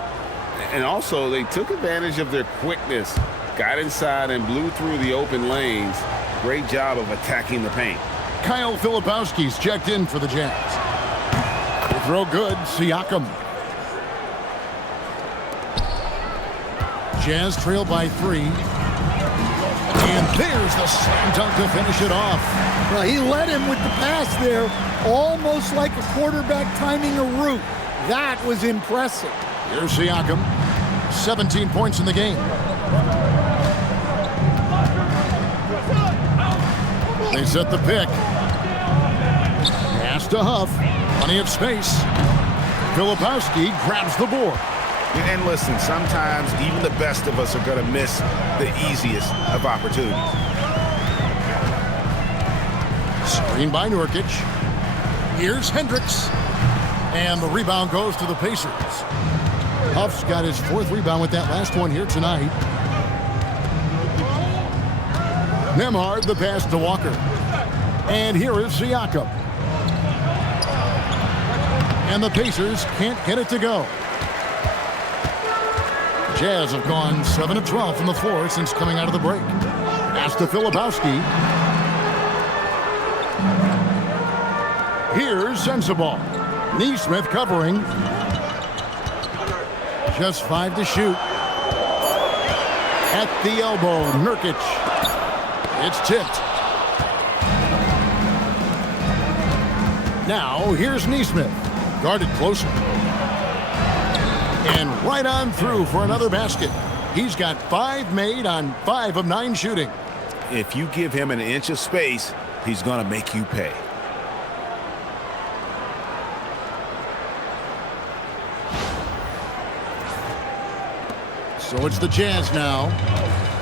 And also, they took advantage of their quickness, got inside and blew through the open lanes. Great job of attacking the paint. Kyle Filipowski's checked in for the Jazz. The throw good, Siakam. Jazz trail by 3. And there's the slam dunk to finish it off. Well, he led him with the pass there, almost like a quarterback timing a route. That was impressive. Here's Siakam. 17 points in the game. They set the pick. Pass to Huff. Plenty of space. Filipowski grabs the board. And listen, sometimes even the best of us are going to miss the easiest of opportunities. Screen by Nurkic. Here's Hendricks. And the rebound goes to the Pacers. Huff's got his 4th rebound with that last one here tonight. Nembhard, the pass to Walker. And here is Siakam. And the Pacers can't get it to go. Jazz have gone 7 of 12 from the floor since coming out of the break. Pass to Filipowski. Here's Sensabaugh. Nesmith covering. Just 5 to shoot. At the elbow, Nurkic. It's tipped. Now, here's Nesmith. Guarded closer. And right on through for another basket. He's got 5 made on 5 of 9 shooting. If you give him an inch of space, he's going to make you pay. So it's the Jazz now.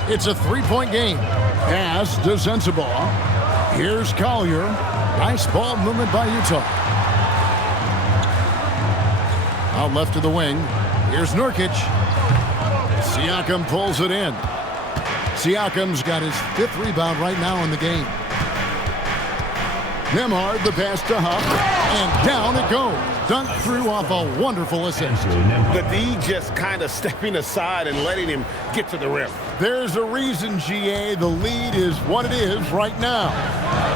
It's a 3-point game. Pass to Sensabaugh. Here's Collier. Nice ball movement by Utah. Out left to the wing. Here's Nurkic. Siakam pulls it in. Siakam's got his 5th rebound right now in the game. Nembhard, the pass to Huff. And down it goes. Dunked through off a wonderful assist. The D just kind of stepping aside and letting him get to the rim. There's a reason, GA, the lead is what it is right now.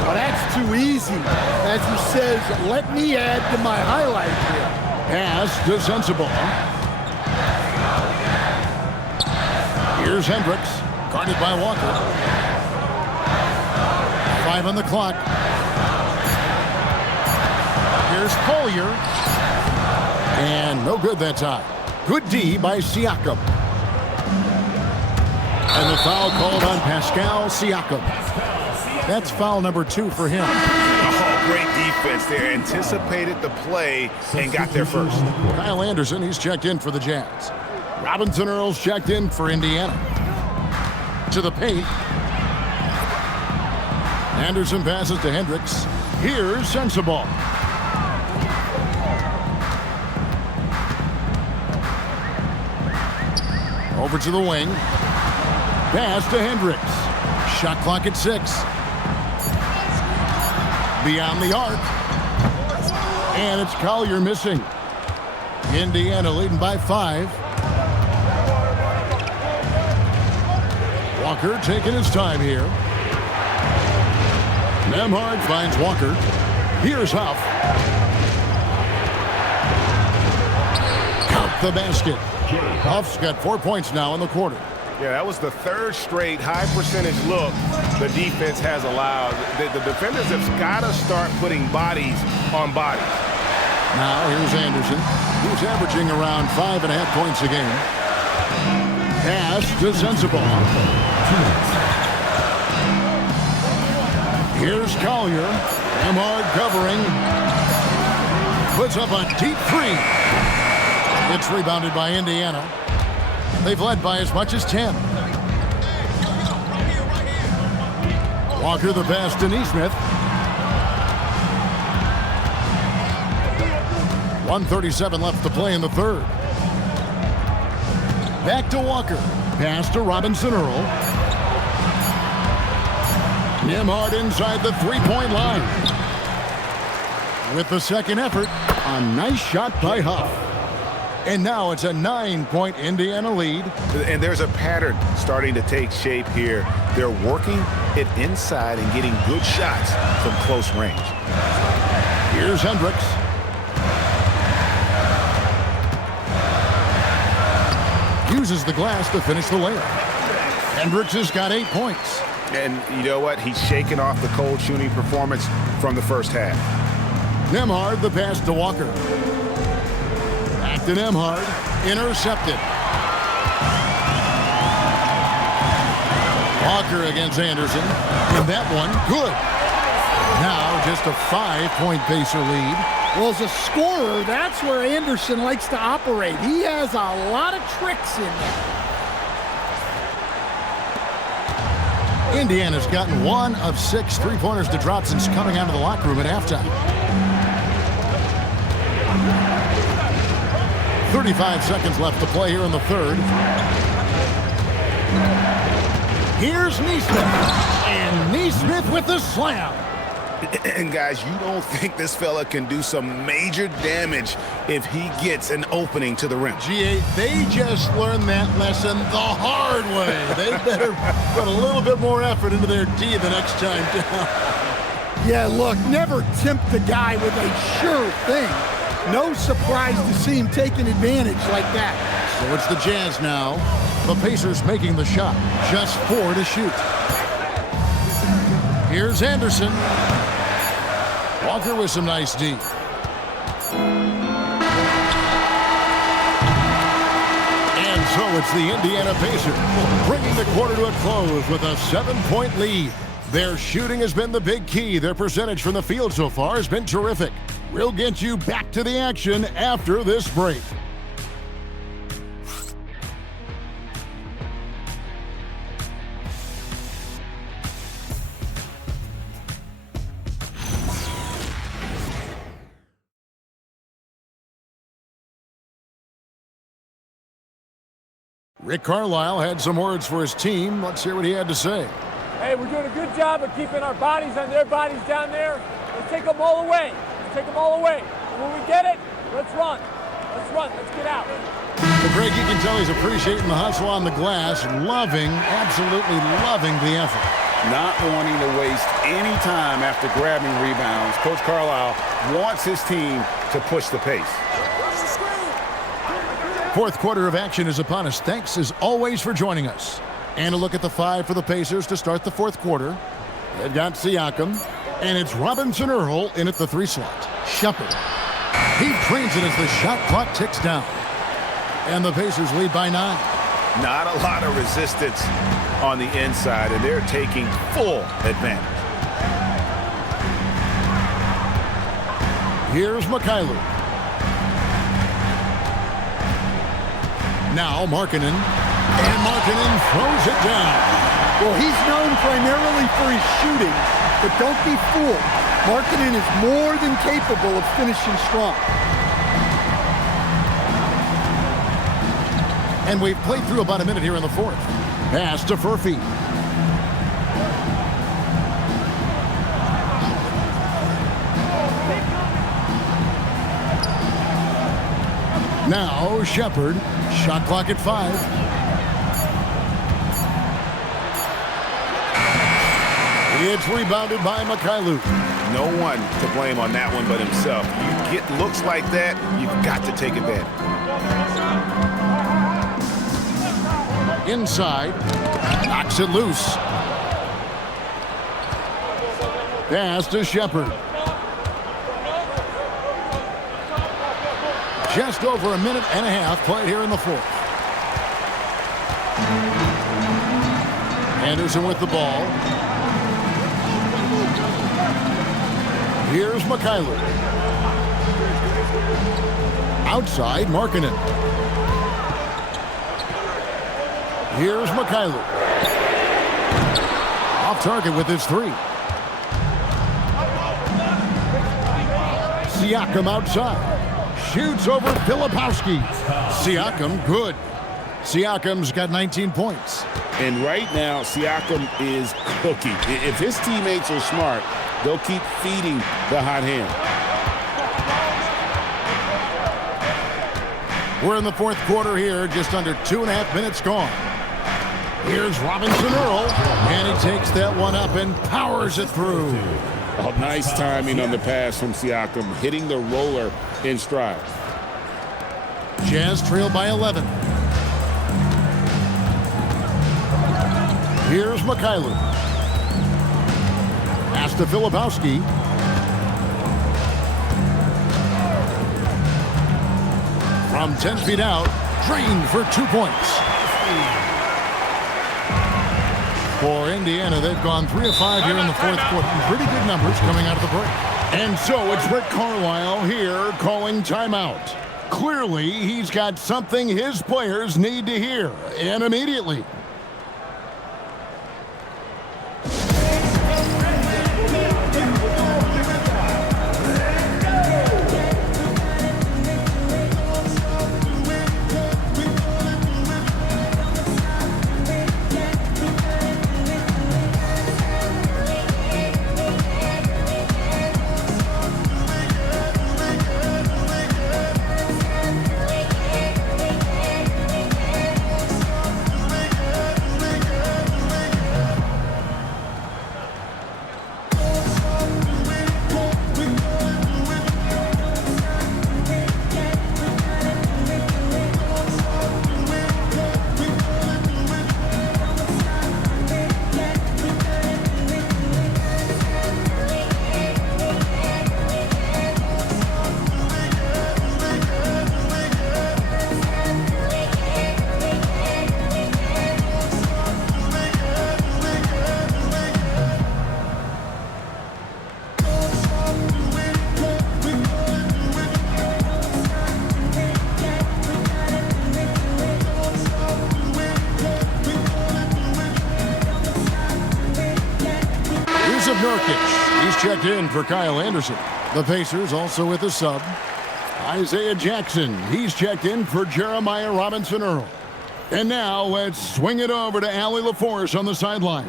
Well, that's too easy. As he says, let me add to my highlight here. Pass to Sensabaugh. Here's Hendricks, guarded by Walker. 5 on the clock. Here's Collier. And no good that time. Good D by Siakam. And the foul called on Pascal Siakam. That's foul number 2 for him. Oh, great defense there. Anticipated the play and got there first. Kyle Anderson, he's checked in for the Jazz. Robinson Earls checked in for Indiana. To the paint. Anderson passes to Hendricks. Here's Sensabaugh. Over to the wing. Pass to Hendricks. Shot clock at 6. Beyond the arc. And it's Collier missing. Indiana leading by 5. Walker taking his time here. Nembhard finds Walker. Here's Huff. Count the basket. Huff's got 4 points now in the quarter. Yeah, that was the 3rd straight high percentage look the defense has allowed. The defenders have got to start putting bodies on bodies. Now here's Anderson, who's averaging around 5.5 points a game. Pass to Sensabaugh. Here's Collier. Nembhard covering. Puts up a deep 3. It's rebounded by Indiana. They've led by as much as 10. Walker the pass to Nesmith. 1:37 left to play in the 3rd. Back to Walker. Pass to Robinson Earl. Nembhard inside the 3-point line. With the second effort, a nice shot by Huff. And now it's a 9-point Indiana lead. And there's a pattern starting to take shape here. They're working it inside and getting good shots from close range. Here's Hendricks. Uses the glass to finish the layup. Hendricks has got 8 points. And you know what? He's shaking off the cold shooting performance from the first half. Nembhard the pass to Walker. Back to Nembhard. Intercepted. Walker against Anderson. And that one, good. Now just a 5-point Pacer lead. Well, as a scorer, that's where Anderson likes to operate. He has a lot of tricks in there. Indiana's gotten 1 of 6 three-pointers to drop since coming out of the locker room at halftime. 35 seconds left to play here in the third. Here's Nesmith, and Nesmith with the slam. And guys, you don't think this fella can do some major damage if he gets an opening to the rim. G8, they just learned that lesson the hard way. They better put a little bit more effort into their D the next time down. Yeah, look, never tempt the guy with a sure thing. No surprise to see him taking advantage like that. So it's the Jazz now. The Pacers making the shot. Just 4 to shoot. Here's Anderson. Walker with some nice D. And so it's the Indiana Pacers bringing the quarter to a close with a 7-point lead. Their shooting has been the big key. Their percentage from the field so far has been terrific. We'll get you back to the action after this break. Rick Carlisle had some words for his team. Let's hear what he had to say. Hey, we're doing a good job of keeping our bodies on their bodies down there. Let's take them all away. Let's take them all away. And when we get it, let's run. Let's run. Let's get out. Well, Greg, you can tell he's appreciating the hustle on the glass, loving, absolutely loving the effort. Not wanting to waste any time after grabbing rebounds. Coach Carlisle wants his team to push the pace. Fourth quarter of action is upon us. Thanks, as always, for joining us. And a look at the 5 for the Pacers to start the fourth quarter. They've got Siakam, and it's Robinson Earl in at the 3 slot. Shepard. He trains it as the shot clock ticks down. And the Pacers lead by 9. Not a lot of resistance on the inside, and they're taking full advantage. Here's Markkanen. Now Markkanen. And Markkanen throws it down. Well, he's known primarily for his shooting, but don't be fooled. Markkanen is more than capable of finishing strong. And we've played through about a minute here in the fourth. Pass to Furphy. Now Shepard. Shot clock at 5. It's rebounded by Markkanen. No one to blame on that one but himself. You get looks like that, you've got to take advantage. Inside. Knocks it loose. Pass to Shepard. Just over a minute and a half played here in the fourth. Anderson with the ball. Here's Markkanen. Outside, Markkanen. Here's Markkanen. Off target with his 3. Siakam outside. Shoots over Filipowski. Siakam, good. Siakam's got 19 points. And right now, Siakam is cooking. If his teammates are smart, they'll keep feeding the hot hand. We're in the fourth quarter here, just under 2.5 minutes gone. Here's Robinson Earl, and he takes that one up and powers it through. Oh, nice timing on the pass from Siakam, hitting the roller in stride. Jazz trail by 11. Here's Markkanen. Pass to Filipowski. From 10 feet out, drained for 2 points. For Indiana, they've gone 3 of 5 here in the fourth quarter. Pretty good numbers coming out of the break. And so it's Rick Carlisle here calling timeout. Clearly, he's got something his players need to hear, and immediately. checked in for Kyle Anderson. The Pacers also with a sub. Isaiah Jackson, he's checked in for Jeremiah Robinson-Earl. And now let's swing it over to Allie LaForce on the sideline.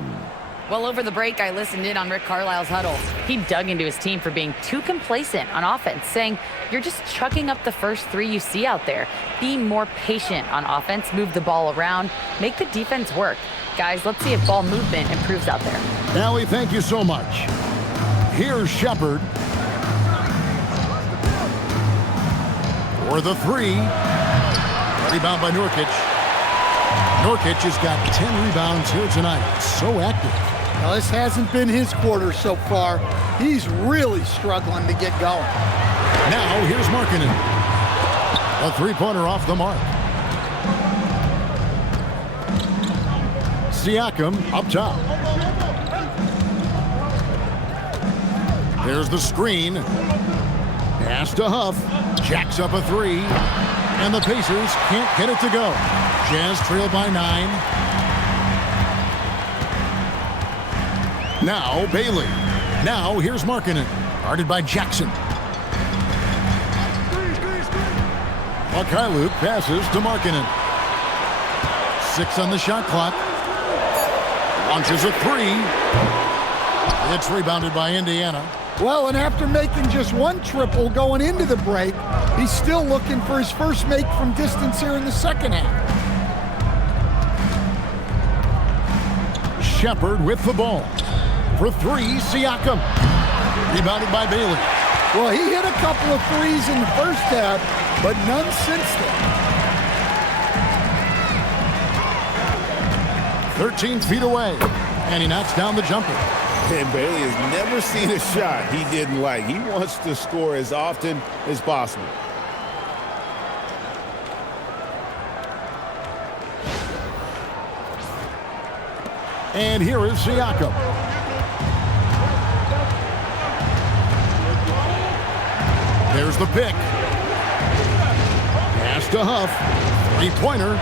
Well, over the break, I listened in on Rick Carlisle's huddle. He dug into his team for being too complacent on offense, saying, you're just chucking up the first three you see out there. Be more patient on offense, move the ball around, make the defense work. Guys, let's see if ball movement improves out there. Allie, thank you so much. Here's Shepard. For the three. Rebound by Nurkic. Nurkic has got 10 rebounds here tonight. So active. Now, this hasn't been his quarter so far. He's really struggling to get going. Now, here's Markkanen. A three-pointer off the mark. Siakam up top. There's the screen. Pass to Huff. Jacks up a three. And the Pacers can't get it to go. Jazz trail by 9. Now Bailey. Now here's Markkanen. Guarded by Jackson. Luke passes to Markkanen. 6 on the shot clock. Launches a three. It's rebounded by Indiana. Well, and after making just one triple going into the break, he's still looking for his first make from distance here in the second half. Shepard with the ball. For three, Siakam. Rebounded by Bailey. Well, he hit a couple of threes in the first half, but none since then. 13 feet away, and he knocks down the jumper. And Bailey has never seen a shot he didn't like. He wants to score as often as possible. And here is Siakam. There's the pick. Pass to Huff. Three-pointer.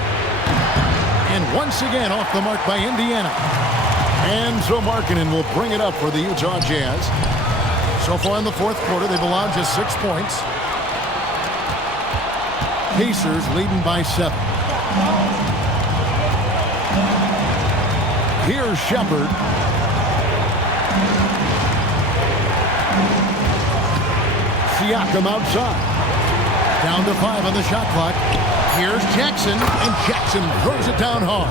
And once again off the mark by Indiana. And so Markkanen will bring it up for the Utah Jazz. So far in the fourth quarter, they've allowed just 6 points. Pacers leading by 7. Here's Shepard. Siakam outside. Down to 5 on the shot clock. Here's Jackson, and Jackson throws it down hard.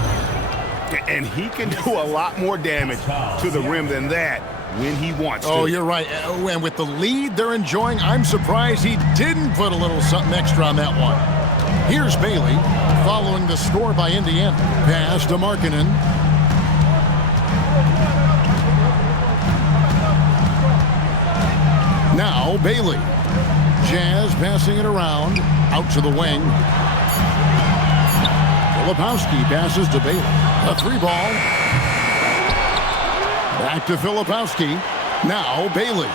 And he can do a lot more damage to the rim than that when he wants to. Oh, you're right. And with the lead they're enjoying, I'm surprised he didn't put a little something extra on that one. Here's Bailey following the score by Indiana. Pass to Markkanen. Now Bailey. Jazz passing it around. Out to the wing. Filipowski passes to Bailey. A 3-ball. Back to Filipowski. Now Bailey.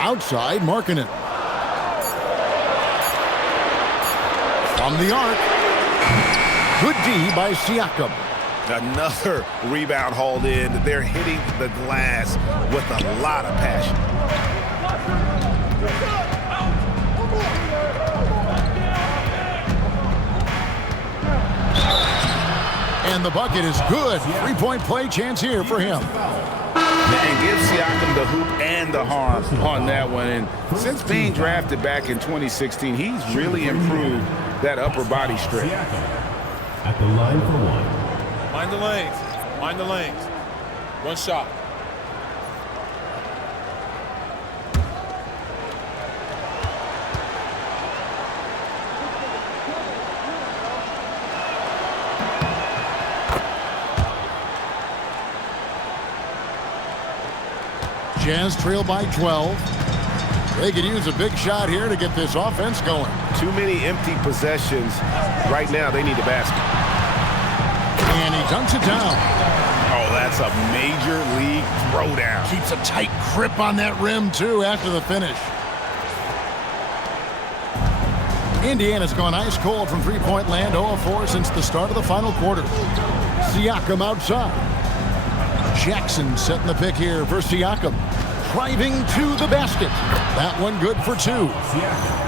Outside Markkanen. From the arc. Good D by Siakam. Another rebound hauled in. They're hitting the glass with a lot of passion. And the bucket is good. 3-point play chance here for him. And give Siakam the hoop and the harm on that one. And since being drafted back in 2016, he's really improved that upper body strength. At the line for one. Mind the lanes. Mind the lanes. One shot. Jazz trail by 12. They could use a big shot here to get this offense going. Too many empty possessions. Right now, they need a basket. And he dunks it down. Oh, that's a major league throwdown. Keeps a tight grip on that rim, too, after the finish. Indiana's gone ice cold from three-point land, 0 of 4 since the start of the final quarter. Siakam outside. Jackson setting the pick here for Siakam. Driving to the basket. That one good for 2.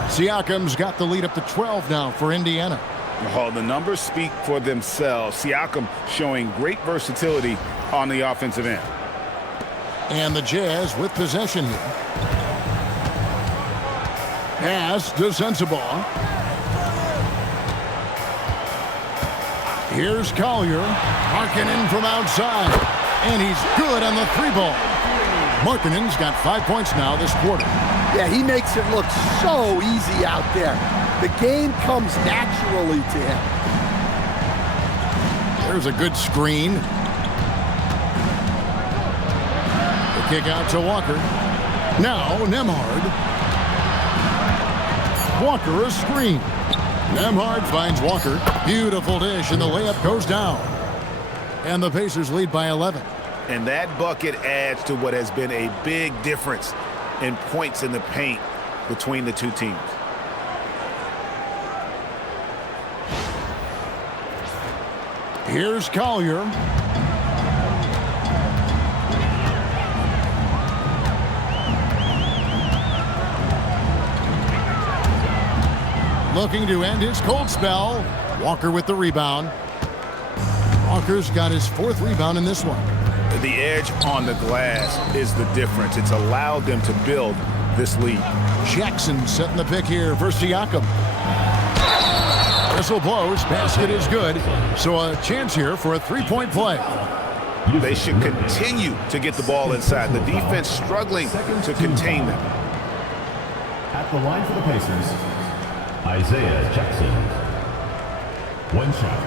Siakam's got the lead up to 12 now for Indiana. Oh, the numbers speak for themselves. Siakam showing great versatility on the offensive end. And the Jazz with possession here. Pass to Sensabaugh. Here's Collier. Markkanen from outside. And he's good on the 3-ball. Markkanen's got 5 points now this quarter. Yeah, he makes it look so easy out there. The game comes naturally to him. There's a good screen. The kick out to Walker. Now Nembhard. Walker a screen. Nembhard finds Walker. Beautiful dish, and the layup goes down. And the Pacers lead by 11. And that bucket adds to what has been a big difference in points in the paint between the two teams. Here's Collier. Looking to end his cold spell. Walker with the rebound. Walker's got his 4th rebound in this one. The edge on the glass is the difference. It's allowed them to build this lead. Jackson setting the pick here for Siakam. Whistle blows. Basket is good. So a chance here for a 3-point play. They should continue to get the ball inside. The defense struggling to contain them. At the line for the Pacers, Isaiah Jackson. 1 shot.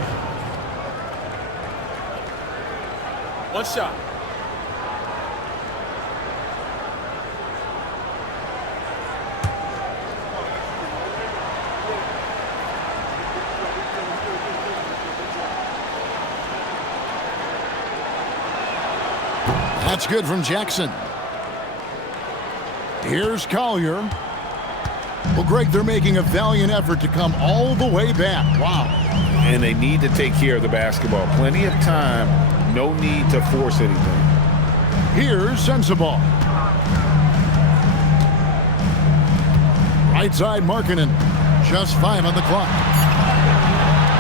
1 shot. That's good from Jackson. Here's Collier. Well, Greg, they're making a valiant effort to come all the way back. Wow. And they need to take care of the basketball. Plenty of time. No need to force anything. Here's Sensabaugh. Right side Markkanen. Just 5 on the clock.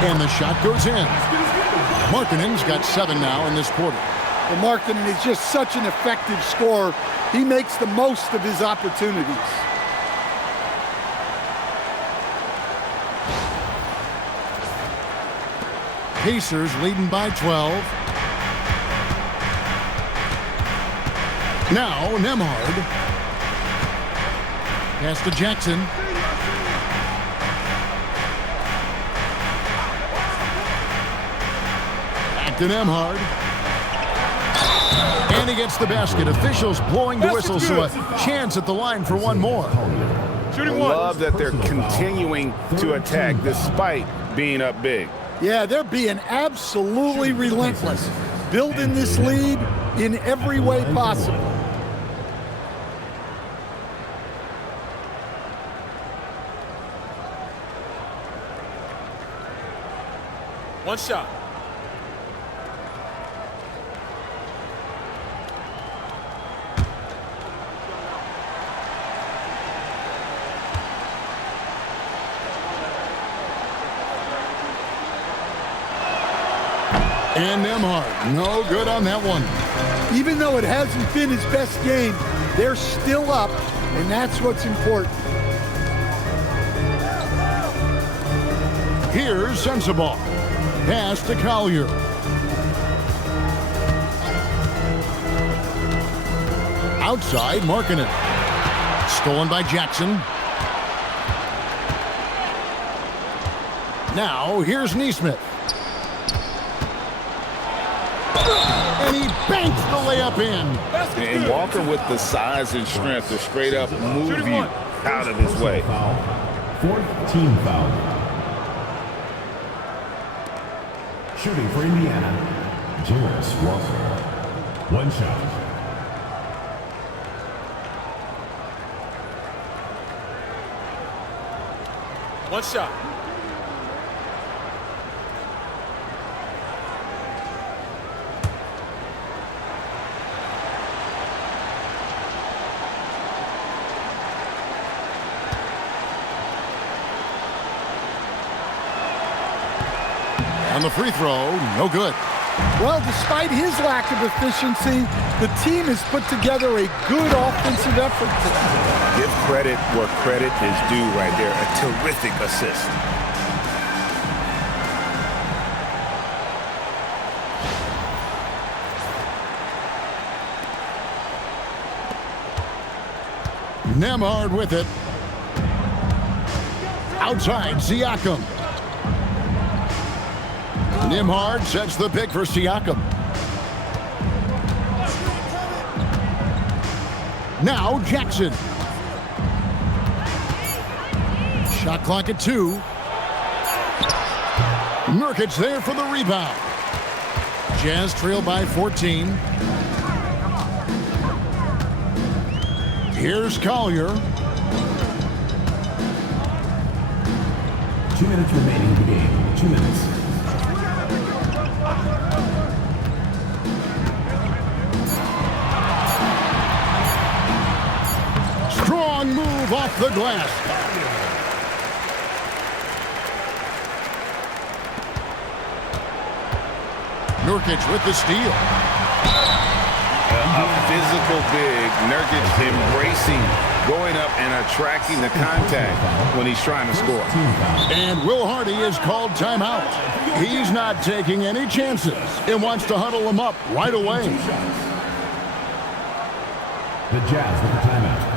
And the shot goes in. Markkanen's got 7 now in this quarter. Well, Markkanen is just such an effective scorer. He makes the most of his opportunities. Pacers leading by 12. Now Nembhard. Pass to Jackson. Back to Nembhard. And he gets the basket. Officials blowing the whistle, so a chance at the line for one more. I love that they're continuing to attack despite being up big. Yeah, they're being absolutely relentless, building this lead in every way possible. One shot. And Nembhard, no good on that one. Even though it hasn't been his best game, they're still up, and that's what's important. Here's Sensabaugh. Pass to Collier. Outside, Markkanen. Stolen by Jackson. Now, here's Nesmith. And he banks the layup in. And Walker with the size and strength to straight up move you out of his way. 4th team foul. Shooting for Indiana, Jarris Walker. 1 shot. One shot. And the free throw, no good. Well, despite his lack of efficiency, the team has put together a good offensive effort today. Give credit where credit is due right there. A terrific assist. Nembhard with it. Outside, Siakam. Nembhard sets the pick for Siakam. Now Jackson. Shot clock at 2. Nurkic there for the rebound. Jazz trail by 14. Here's Collier. 2 minutes remaining in the game. 2 minutes. Strong move off the glass. Nurkic with the steal. A physical big. Nurkic embracing, going up and attracting the contact when he's trying to score. And Will Hardy is called timeout. He's not taking any chances and wants to huddle him up right away. The Jazz with the timeout.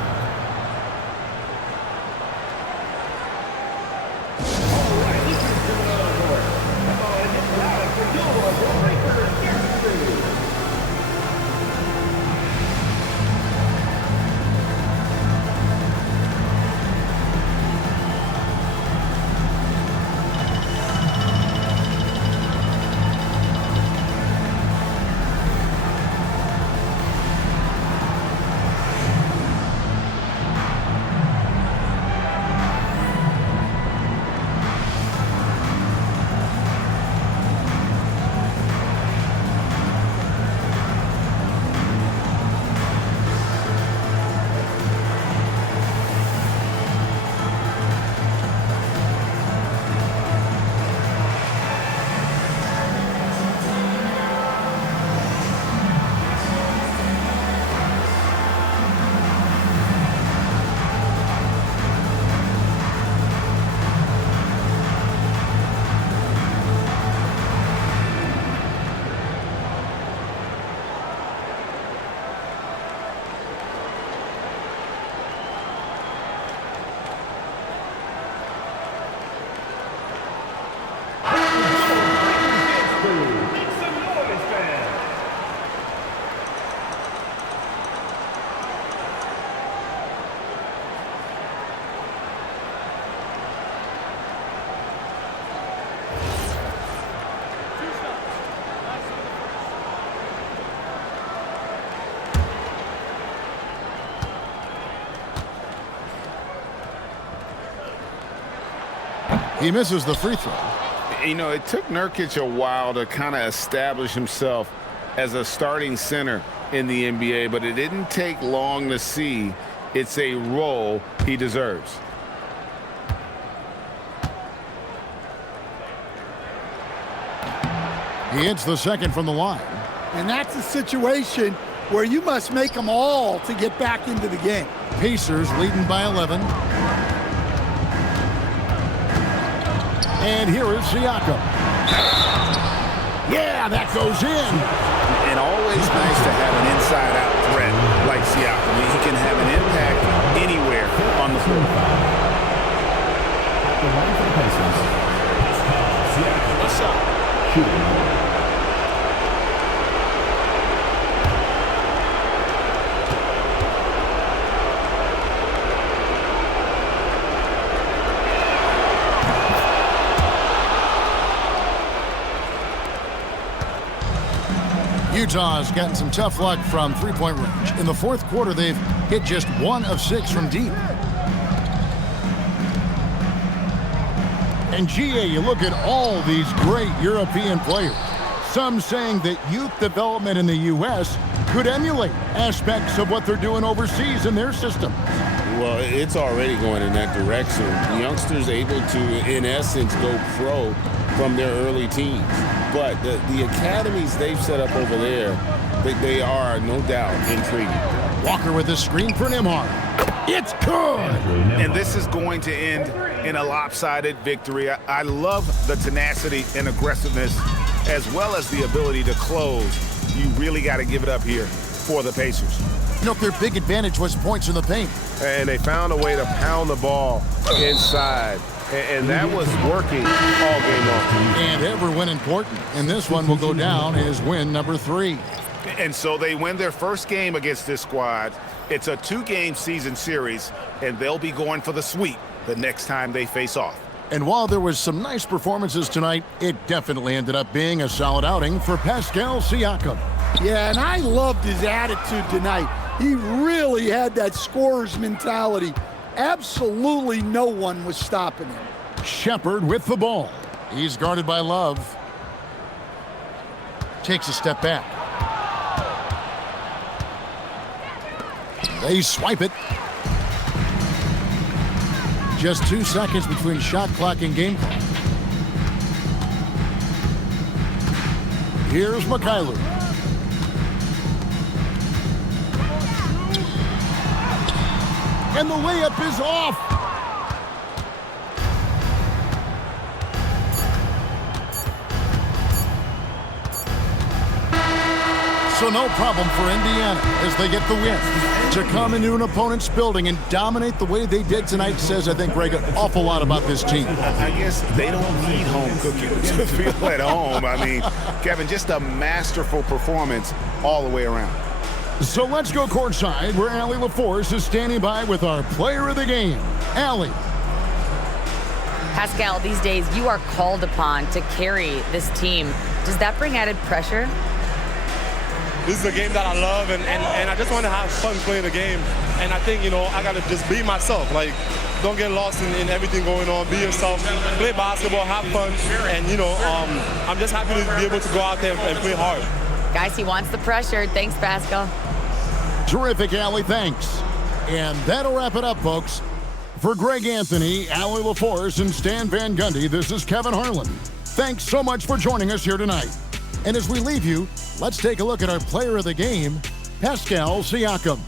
He misses the free throw. You know, it took Nurkic a while to kind of establish himself as a starting center in the NBA, but it didn't take long to see it's a role he deserves. He hits the second from the line. And that's a situation where you must make them all to get back into the game. Pacers leading by 11. And here is Siakam. Yeah, that goes in. And always nice to have an inside-out threat like Siakam. He can have an impact anywhere on the floor. At the line for the Pacers, Pascal Siakam. What's up? Shooting. Utah's gotten some tough luck from three-point range. In the fourth quarter, they've hit just 1 of 6 from deep. And GA, you look at all these great European players. Some saying that youth development in the U.S. could emulate aspects of what they're doing overseas in their system. Well, it's already going in that direction. Youngsters able to, in essence, go pro from their early teens. But the academies they've set up over there, they are, no doubt, intriguing. Walker with a screen for Nembhard. It's good! And this is going to end in a lopsided victory. I love the tenacity and aggressiveness as well as the ability to close. You really got to give it up here for the Pacers. You know, their big advantage was points in the paint. And they found a way to pound the ball inside. And that was working all game long. And every win important. And this one will go down as win number 3. And so they win their first game against this squad. It's a 2-game season series, and they'll be going for the sweep the next time they face off. And while there was some nice performances tonight, it definitely ended up being a solid outing for Pascal Siakam. Yeah, and I loved his attitude tonight. He really had that scorer's mentality. Absolutely no one was stopping him. Shepard with the ball. He's guarded by Love. Takes a step back. They swipe it. Just 2 seconds between shot clock and game clock. Here's Mikhailuk. And the layup is off. So no problem for Indiana as they get the win. To come into an opponent's building and dominate the way they did tonight says, I think, Greg, an awful lot about this team. I guess they don't need home cooking to feel at home. I mean, Kevin, just a masterful performance all the way around. So let's go courtside where Allie LaForce is standing by with our player of the game. Allie. Pascal, these days you are called upon to carry this team. Does that bring added pressure? This is a game that I love, and I just want to have fun playing the game. And I think, I got to just be myself. Like, don't get lost in everything going on. Be yourself. Play basketball, have fun. And, I'm just happy to be able to go out there and play hard. Guys, he wants the pressure. Thanks, Pascal. Terrific, Allie. Thanks. And that'll wrap it up, folks. For Greg Anthony, Allie LaForce, and Stan Van Gundy, this is Kevin Harlan. Thanks so much for joining us here tonight. And as we leave you, let's take a look at our player of the game, Pascal Siakam.